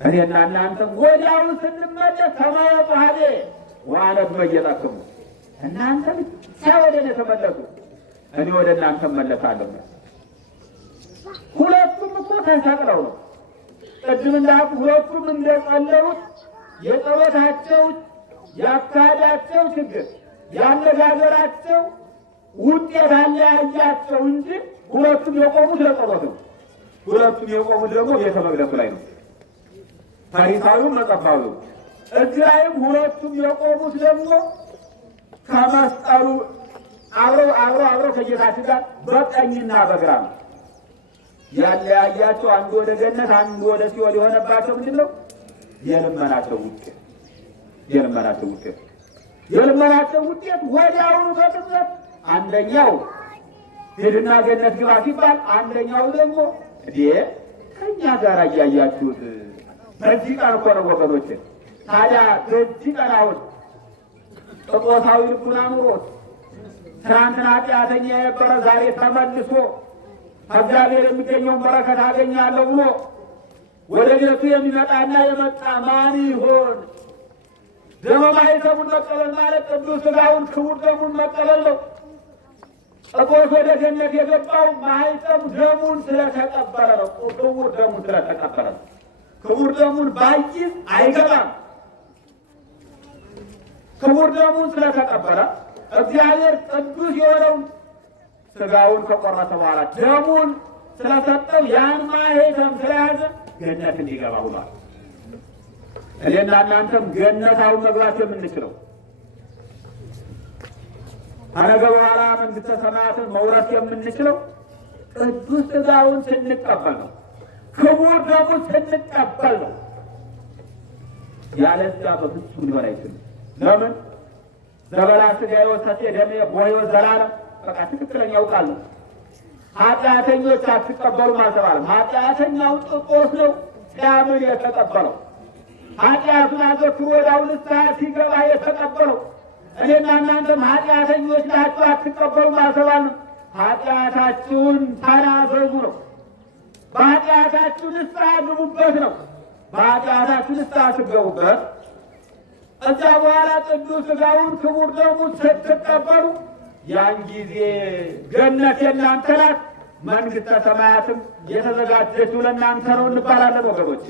እኔና እናንተም ወዲያውኑ ስንመለስ ተመለሱ ሀቤ ወአነት መየጠክሙ፣ እናንተ ብቻ ወደ እኔ ተመለሱ፣ እኔ ወደ እናንተ እመለሳለሁ። ሁለቱም እኮ ተሰቅለው ነው። ቅድም እንዳልኩ ሁለቱም እንደጸለዩት የጸሎታቸው ያካሄዳቸው ችግር ያነጋገራቸው ውጤት አለያያቸው እንጂ ሁለቱም የቆሙት ለጸሎት ነው። ሁለቱም የቆሙት ደግሞ ቤተ መቅደሱ ላይ ነው። ፈሪሳዊው መጸፋው እዚህ ላይም ሁለቱም የቆሙት ደግሞ ከመስቀሉ አብረው ከጌታችን ጋር በቀኝና በግራ ነው። ያለያያቸው አንዱ ወደ ገነት አንዱ ወደ ሲኦል የሆነባቸው ምንድን ነው? የልመናቸው ውጤት የልመናቸው ውጤት ወዲያውኑ በቅጽበት አንደኛው ሂድና ገነት ግባ ሲባል፣ አንደኛው ደግሞ ከእኛ ጋር እያያችሁት በዚህ ቀን እኮ ነው ወገኖች። ታዲያ በዚህ ቀን አሁን ጥጦታዊ ልቡና ኑሮት ትናንትና ኃጢአተኛ የነበረ ዛሬ ተመልሶ ከእግዚአብሔር የሚገኘውን በረከት አገኛለሁ ብሎ ወደ ቤቱ የሚመጣና የመጣ ማን ይሆን? ደመ ማኅተሙን መቀበል ማለት ቅዱስ ሥጋውን ክቡር ደሙን መቀበል ነው። ጥጦት ወደ ገነት የገባው ማኅተም ደሙን ስለተቀበለ ነው። ክቡር ደሙን ስለተቀበለ ነው። ክቡር ደሙን ባይዝ አይገባም። ክቡር ደሙን ስለተቀበለ እግዚአብሔር ቅዱስ የሆነውን ሥጋውን ከቆረሰ በኋላ ደሙን ስለሰጠው ያን ማኅተም ስለያዘ ገነት እንዲገባ ሆኗል። እኔና እናንተም ገነት አሁን መግባት የምንችለው ከነገ በኋላ መንግሥተ ሰማያትን መውረስ የምንችለው ቅዱስ ሥጋውን ስንቀበል ነው። ክቡር ደሙን ስንቀበል ነው። ያለዚያ በፍጹም ሊሆን አይችልም። ለምን? ዘበላ ሥጋዬ ወሰቴ ደሜ በሕይወት ዘላለም። በቃ ትክክለኛ ያውቃሉ። ኃጢአተኞች አትቀበሉም አልተባለም። ኃጢአተኛው ጥጦስ ነው ሲያምን የተቀበለው። ኃጢአቱን አዘክሮ ወዲያው ንስሐ ሲገባ የተቀበለው። እኔና እናንተም ኃጢአተኞች ናችሁ አትቀበሉም አልተባልንም። ኃጢአታችሁን ተናዘዙ ነው። በኃጢአታችሁ ንስሐ ግቡበት ነው። በኃጢአታችሁ ንስሐ ስገቡበት እዚያ በኋላ ቅዱስ ሥጋውን ክቡር ደሙን ስትቀበሉ ያን ጊዜ ገነት የእናንተ ናት፣ መንግሥተ ሰማያትም የተዘጋጀችው ለእናንተ ነው እንባላለን ወገኖቼ።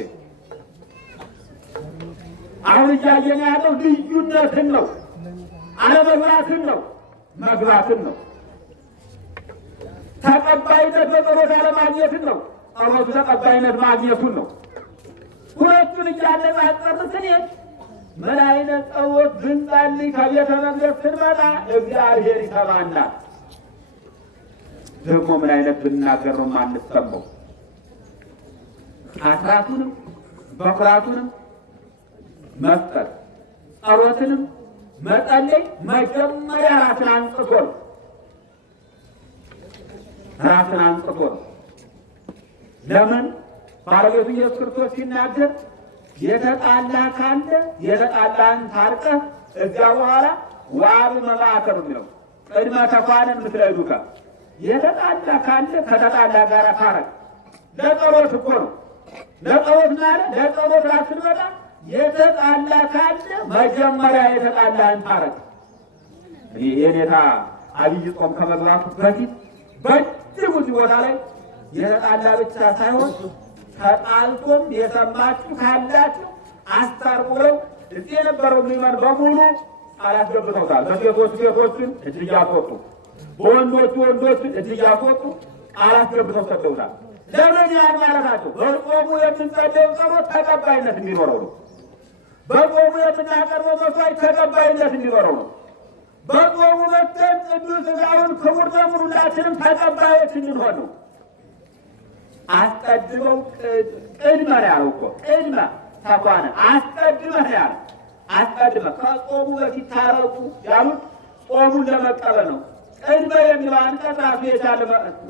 አሁን እያየን ያለው ልዩነትን ነው፣ አለመግባትን ነው፣ መግባትን ነው። ተቀባይነት በጸሎት አለማግኘትን ነው፣ ጸሎቱ ተቀባይነት ማግኘቱን ነው። ሁለቱን እያነጻጸርን ስንሄድ ምን አይነት ጸሎት ብንጸልይ ከቤተ መቅደስ ስንመጣ እግዚአብሔር ይሰማናል። ደግሞ ምን አይነት ብናገር ነው የማንሰማው? አስራቱንም በኩራቱንም መስጠት ጸሎትንም መጸለይ መጀመሪያ ራስን አንጽቶ ነው። ራስን አንጽቶ ነው። ለምን? ባለቤቱ ኢየሱስ ክርስቶስ ሲናገር የተጣላ ካለ የተጣላን ታርቀህ እዚያ በኋላ ዋብ መባከር የሚለው ቅድመ ተኳንን ምትለዱካ የተጣላ ካለ ከተጣላ ጋር ታረቅ። ለጸሎት እኮ ነው። ለጸሎት ማለት ለጸሎት ራስን መጣ የተጣላ ካለ መጀመሪያ የተጣላን ታረቅ። የኔታ አብይ ጾም ከመግባቱ በፊት በእጅጉ እዚህ ቦታ ላይ የተጣላ ብቻ ሳይሆን ተጣልቶም የሰማችሁ ካላችሁ አስታርቁ ብለው እዚህ የነበረው ምዕመን በሙሉ አላስገብተውታል። በሴቶች ሴቶችን እጅ እያስወጡ፣ በወንዶቹ ወንዶችን እጅ እያስወጡ አላስገብተው ሰደውታል። ለምን ያን ማለታቸው? በጾሙ የምንጸልየው ጸሎት ተቀባይነት እንዲኖረው ነው። በጾሙ የምናቀርበው መስዋዕት ተቀባይነት እንዲኖረው ነው። በጾሙ መተን ቅዱስ ሥጋውን ክቡር ደሙን ሁላችንም ተቀባዮች እንድንሆን ነው። አስቀድመው ቅድመ ነው ያለው እኮ ቅድመ ተኳነ አስቀድመ ነው ያለው። አስቀድመ ከጾሙ በፊት ታረቁ ያሉት ጾሙን ለመቀበል ነው። ቅድመ የሚለው አንቀጽ ራሱ የቻለ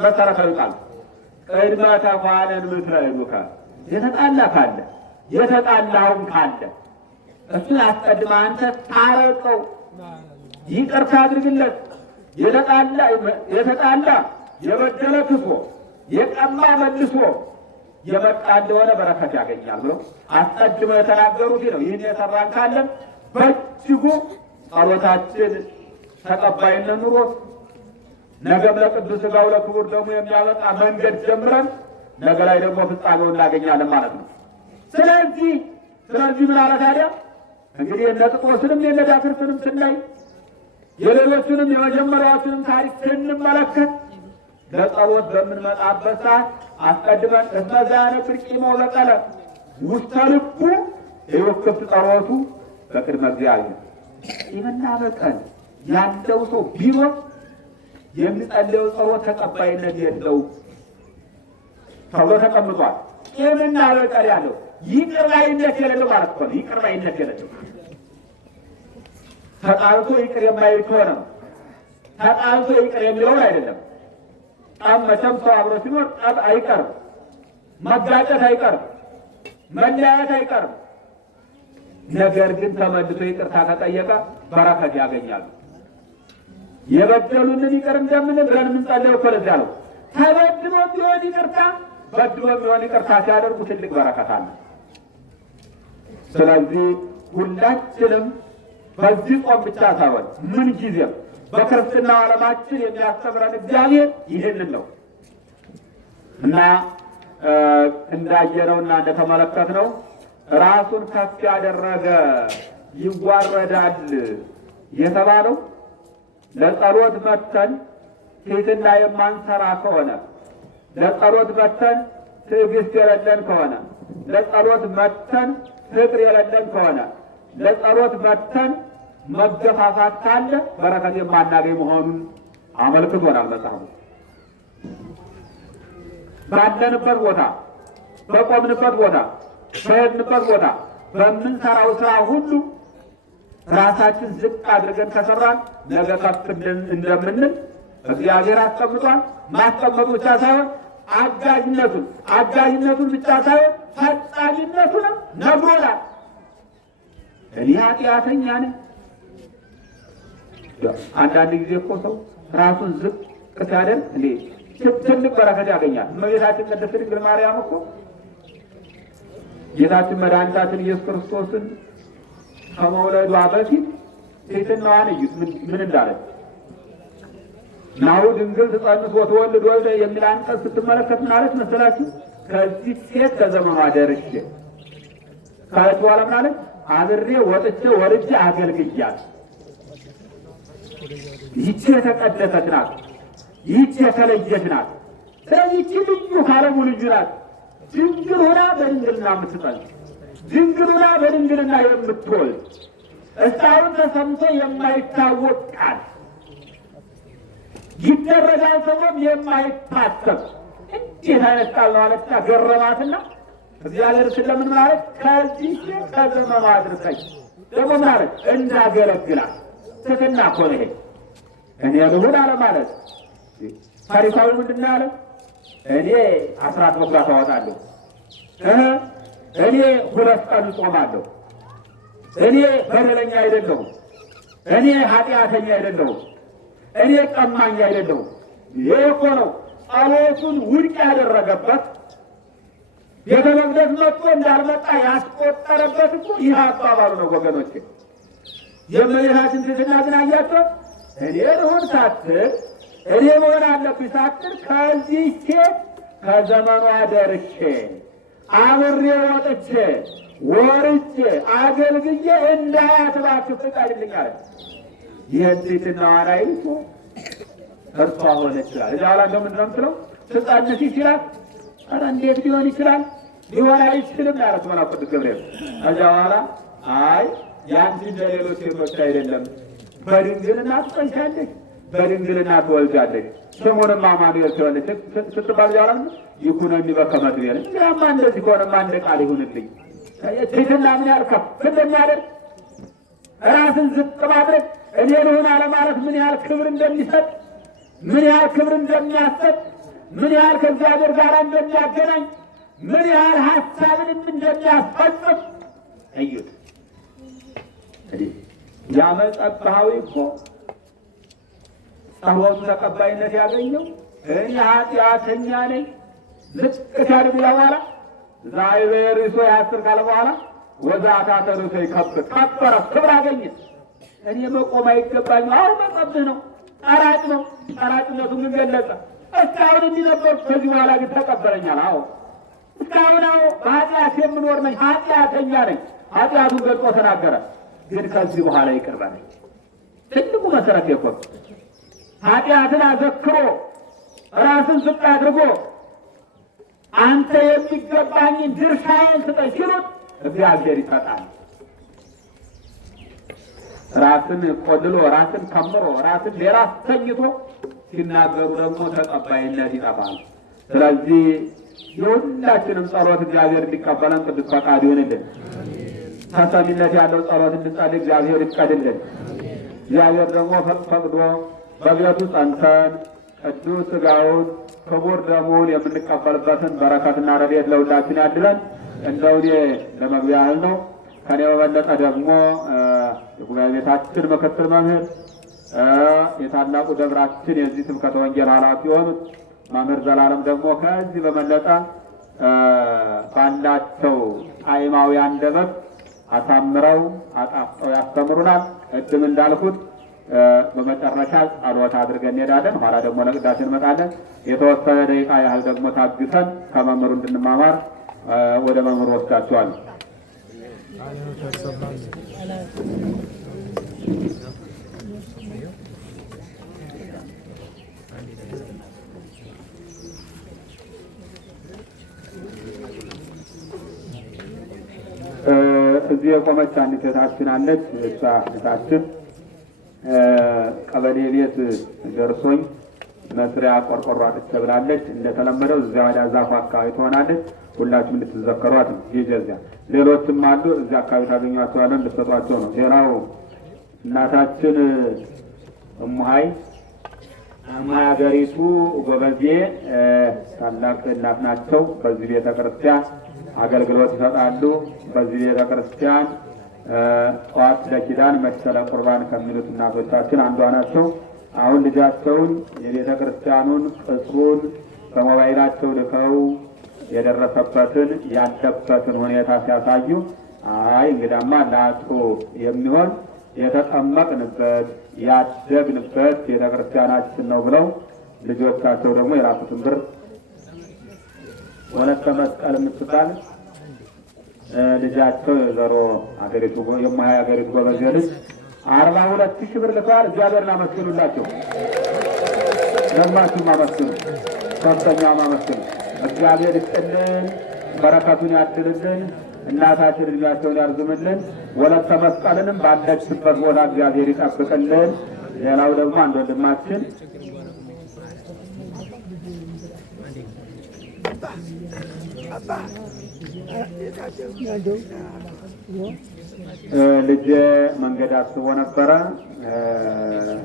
መሰረታዊ ቃል ቅድመ ተኳነን ምትረዱከ የተጣላ ካለ የተጣላውም ካለ እሱን አስቀድማ አንተ ታረቀው፣ ይቅርታ አድርግለት። የተጣላ የበደለ ክሶ የቀማ መልሶ የመጣ እንደሆነ በረከት ያገኛል ብለው አስቀድመው የተናገሩት ነው። ይህን የሰራን ካለን በእጅጉ ጸሎታችን ተቀባይነት ኑሮት ነገም ለቅዱስ ሥጋው ለክቡር ደሙ የሚያበቃ መንገድ ጀምረን ነገ ላይ ደግሞ ፍጻሜውን እናገኛለን ማለት ነው። ስለዚህ ምን አለ ታዲያ? እንግዲህ የነ ጴጥሮስንም የነ ዳክርስንም ስናይ የሌሎቹንም የመጀመሪያዎቹንም ታሪክ ስንመለከት ለጸሎት በምንመጣበት ሰዓት አስቀድመን እነዚያ ብርቂሞ በቀለ ውስተ ልቡ የወክፍት ጸሎቱ በቅድመ እግዚአብሔር ቂምና በቀል ያለው ሰው ቢኖር የሚጸልየው ጸሎት ተቀባይነት የለው ተብሎ ተቀምጧል። ቂምና በቀል ያለው ይቅር ባይነት የሌለው ማለት ነው። ይቅር ባይነት የሌለው ተጣልቶ ይቅር የማይል ከሆነ ተጣልቶ ይቅር የሚለውን አይደለም። ጠብ መቼም ሰው አብሮ ሲኖር ጠብ አይቀርም፣ መጋጨት አይቀርም፣ መለያየት አይቀርም። ነገር ግን ተመልሶ ይቅርታ ከጠየቀ በረከት ያገኛሉ። የበደሉንን ይቅር እንደምንል ብለን የምንጸልየው እኮ ለዚያ ነው። ተበድሎ ቢሆን ይቅርታ፣ በድሎ ቢሆን ይቅርታ ሲያደርጉ ትልቅ በረከት አለ። ስለዚህ ሁላችንም በዚህ ጾም ብቻ ሳይሆን ምን ጊዜም በክርስትና ዓለማችን የሚያስተምረን እግዚአብሔር ይህንን ነው እና እንዳየነው እና እንደተመለከትነው ራሱን ከፍ ያደረገ ይዋረዳል የተባለው ለጸሎት መተን ትሕትና የማንሰራ ከሆነ፣ ለጸሎት መተን ትዕግስት የሌለን ከሆነ፣ ለጸሎት መተን ፍቅር የሌለን ከሆነ፣ ለጸሎት መተን መገፋፋት ካለ በረከት የማናገኝ መሆኑን አመልክቶናል መጽሐፉ። ባለንበት ቦታ፣ በቆምንበት ቦታ፣ በሄድንበት ቦታ በምንሰራው ስራ ሁሉ ራሳችን ዝቅ አድርገን ከሰራን ነገ ከፍ እንደምንል እግዚአብሔር አስቀምጧል። ማስቀመጡ ብቻ ሳይሆን አጋዥነቱን ብቻ ሳይሆን ፈጻሚነቱንም ነግሮናል። እኔ ኃጢአተኛ ነኝ። አንዳንድ ጊዜ እኮ ሰው ራሱን ዝቅ ሲያደርግ ትልቅ በረከት ያገኛል። እመቤታችን ቅድስት ድንግል ማርያም እኮ ጌታችን መድኃኒታችን ኢየሱስ ክርስቶስን ከመውለዷ በፊት ትሕትናዋን እዩት ምን እንዳለች። ናሁ ድንግል ትጸንስ ወትወልድ ወልደ የሚል አንቀጽ ስትመለከት ምን አለች መሰላችሁ? ከዚህ ሴት ከዘመኗ ደርሼ ካለች በኋላ ምን አለች? አብሬ ወጥቼ ወርጄ አገልግያት። ይህች የተቀደሰች ናት። ይህች የተለየች ናት። ስለዚህ ይህች ልዩ ካለሙ ልዩ ናት። ድንግል ሆና በድንግልና የምትጸንስ፣ ድንግል ሆና በድንግልና የምትወልድ፣ እስካሁን ተሰምቶ የማይታወቅ ቃል ይደረጋል ተብሎም የማይታሰብ እንዴት አይነት ቃል ነው አለችና ገረማትና እግዚአብሔር ስለምን ማለት ከዚህ ከዘመኗ አድርሰኝ ደግሞ ምን አለች? እንዳገለግላት ትሕትና እኮ ነው ይሄ። እኔ ልሁን አለ ማለት ታሪካዊ ምንድን ነው ያለ? እኔ አስራት በኩራት አወጣለሁ፣ እኔ 2 ቀን እጾማለሁ፣ እኔ በደለኛ አይደለሁም፣ እኔ ኃጢአተኛ አይደለሁም፣ እኔ ቀማኛ አይደለሁም። ይሄ እኮ ነው ጸሎቱን ውድቅ ያደረገበት ቤተ መቅደስ መጥቶ እንዳልመጣ ያስቆጠረበት እኮ ይህ አባባሉ ነው ወገኖቼ። የእመቤታችን ትሕትና ግን አያቸው። እኔ ልሁን ሳትል እኔ መሆን አለብኝ ሳትል ከዚህ ሴት ከዘመኗ ደርሼ አብሬ ወጥቼ ወርጄ አገልግዬ እንዳያት እባክህ ፍቀድልኝ አለ። ይህን ትሕትናዋን አይቶ እርሷ ሆነች ይላል። እዚያ በኋላ እንደምንድን ነው የምትለው? ትጸንስ ይችላል። ኧረ እንዴት ሊሆን ይችላል? ሊሆን አይችልም ያለት መልአኩ ቅዱስ ገብርኤል። ከዚያ በኋላ አይ ያንቺ እንደሌሎች ሴቶች አይደለም፣ በድንግልና ትጸንሻለሽ፣ በድንግልና ትወልጃለሽ፣ ስሙንም አማኑኤል ትሆናለሽ ስትባል ዛላ ይኩነኒ በከመ ትቤል። እንዲያማ እንደዚህ ከሆነማ እንደ ቃል ይሁንልኝ። ትሕትና ምን ያህል ከፍ እንደሚያደርግ ራስን ዝቅ ማድረግ እኔ ልሁን አለማለት ምን ያህል ክብር እንደሚሰጥ፣ ምን ያህል ክብር እንደሚያሰጥ፣ ምን ያህል ከእግዚአብሔር ጋር እንደሚያገናኝ፣ ምን ያህል ሀሳብንም እንደሚያስፈጽም እዩት። ያመጸባዊ እኮ ጸሎቱ ተቀባይነት ያገኘው እኔ ኃጢአተኛ ነኝ ዝቅ ሲያድግ በኋላ ዛይበር እሱ ያስር ካለ በኋላ ወዛታ ተሩቶ ይከብር ከበረ ክብር አገኘ። እኔ መቆም አይገባኝም። አሁን መጸብህ ነው፣ ጠራጭ ነው። ጠራጭነቱ ምን ገለጸ? እስካሁን እንዲነበር ከዚህ በኋላ ግን ተቀበለኛል። አዎ እስካሁን በኃጢአት የምኖር ነኝ፣ ኃጢአተኛ ነኝ። ኃጢአቱን ገልጾ ተናገረ። ግን ከዚህ በኋላ ይቅር በለኝ። ትልቁ መሰረት የኮን ኃጢአትን አዘክሮ ራስን ዝቅ አድርጎ አንተ የሚገባኝን ድርሻዬን ስጠኝ ሲሉት እግዚአብሔር ይሰጣል። ራስን ቆልሎ ራስን ከምሮ ራስን ሌላ ተኝቶ ሲናገሩ ደግሞ ተቀባይነት ይጠፋል። ስለዚህ የሁላችንም ጸሎት እግዚአብሔር እንዲቀበለን ቅዱስ ፈቃድ ይሆንልን። ተሰሚነት ያለው ጸሎት እንድንጸልይ እግዚአብሔር ይፍቀድልን። እግዚአብሔር ደግሞ ፈቅዶ በቤቱ ጸንተን ቅዱስ ሥጋውን ክቡር ደሙን የምንቀበልበትን በረከትና ረድኤት ለሁላችን ያድለን። እንደው እኔ ለመግቢያ ያህል ነው። ከኔ በበለጠ ደግሞ የጉባኤ ቤታችን ምክትል መምህር የታላቁ ደብራችን የዚህ ስብከተ ወንጌል ኃላፊ የሆኑት መምህር ዘላለም ደግሞ ከዚህ በበለጠ ባላቸው ጣዕማዊ አንደበት አሳምረው አጣፍጠው ያስተምሩናል። ቅድም እንዳልኩት በመጨረሻ ጸሎት አድርገን እንሄዳለን። ኋላ ደግሞ ለቅዳሴ እንመጣለን። የተወሰነ ደቂቃ ያህል ደግሞ ታግሰን ከመምህሩ እንድንማማር ወደ መምህሩ ወስዳቸዋለሁ። እዚህ የቆመች አንዲት እህታችን አለች። እሷ እህታችን ቀበሌ ቤት ደርሶኝ መስሪያ ቆርቆሮ አጥቼ ብላለች። እንደተለመደው እዚያ ወደ ዛፉ አካባቢ ትሆናለች። ሁላችሁም እንድትዘከሯት ነው። ይጀዚያ ሌሎችም አሉ እዚያ አካባቢ ታገኟቸዋለን፣ እንድትሰጧቸው ነው። ሌላው እናታችን እሙሃይ ሀገሪቱ ጎበዜ ታላቅ እናት ናቸው። በዚህ ቤተ ክርስቲያን አገልግሎት ይሰጣሉ። በዚህ ቤተ ክርስቲያን ጠዋት ለኪዳን መሰለ ቁርባን ከሚሉት እናቶቻችን አንዷ ናቸው። አሁን ልጃቸውን የቤተ ክርስቲያኑን ቅጽሩን በሞባይላቸው ልከው የደረሰበትን ያለበትን ሁኔታ ሲያሳዩ አይ እንግዳማ ለአጥሩ የሚሆን የተጠመቅንበት ያደግንበት ቤተ ክርስቲያናችን ነው ብለው ልጆቻቸው ደግሞ የራሱትን ብር ወለተ መስቀል የምትባል ልጃቸው የዘሮ አገሪቱ የማያ አገሪቱ ጎበዜ ልጅ 42,000 ብር ልከዋል። እግዚአብሔርን አመስግኑላቸው። ለማችሁም አመስግኑ፣ ከፍተኛ አመስግኑ። እግዚአብሔር ይስጥልን፣ በረከቱን ያድልልን፣ እናታችን እድሜያቸውን ያርዝምልን። ወለተ መስቀልንም ባለችበት ቦታ እግዚአብሔር ይጠብቅልን። ሌላው ደግሞ አንድ ወንድማችን ልጄ መንገድ አስቦ ነበረ።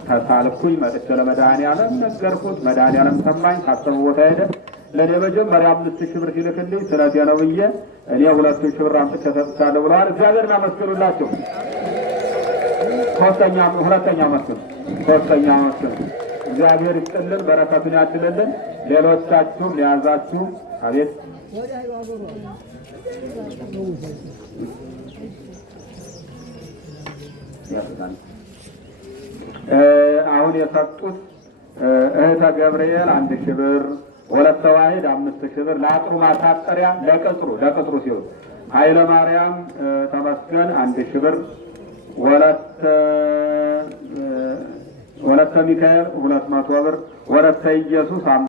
ተሳልኩኝ መጥቼ ለመድኃኒዓለም ነገርኩት። መድኃኒዓለም ሰማኝ። ካሰቡ ቦታ ሄደ። ለእኔ መጀመሪያ 5,000 ብር ሲልክልኝ ስለቴ ነው ብዬ እኔ 2,000 ብር አምጥቼ ሰጥቻለሁ ብለዋል። እግዚአብሔርን አመስግኑላቸው። ሁለተኛ መስግኑ። እግዚአብሔር ይስጥልን፣ በረከቱን ያድልልን። ሌሎቻችሁም ሊያዛችሁ አቤት አሁን የሰጡት እህተ ገብርኤል 1,000 ብር፣ ወለተ ዋሂድ 5,000 ብር ለአጥሩ ማሳጠሪያ ለቅጥሩ ሲሉ ኃይለ ማርያም ተመስገን 1,000 ብር፣ ወለተ ሚካኤል 200 ብር፣ ወለተ ኢየሱስ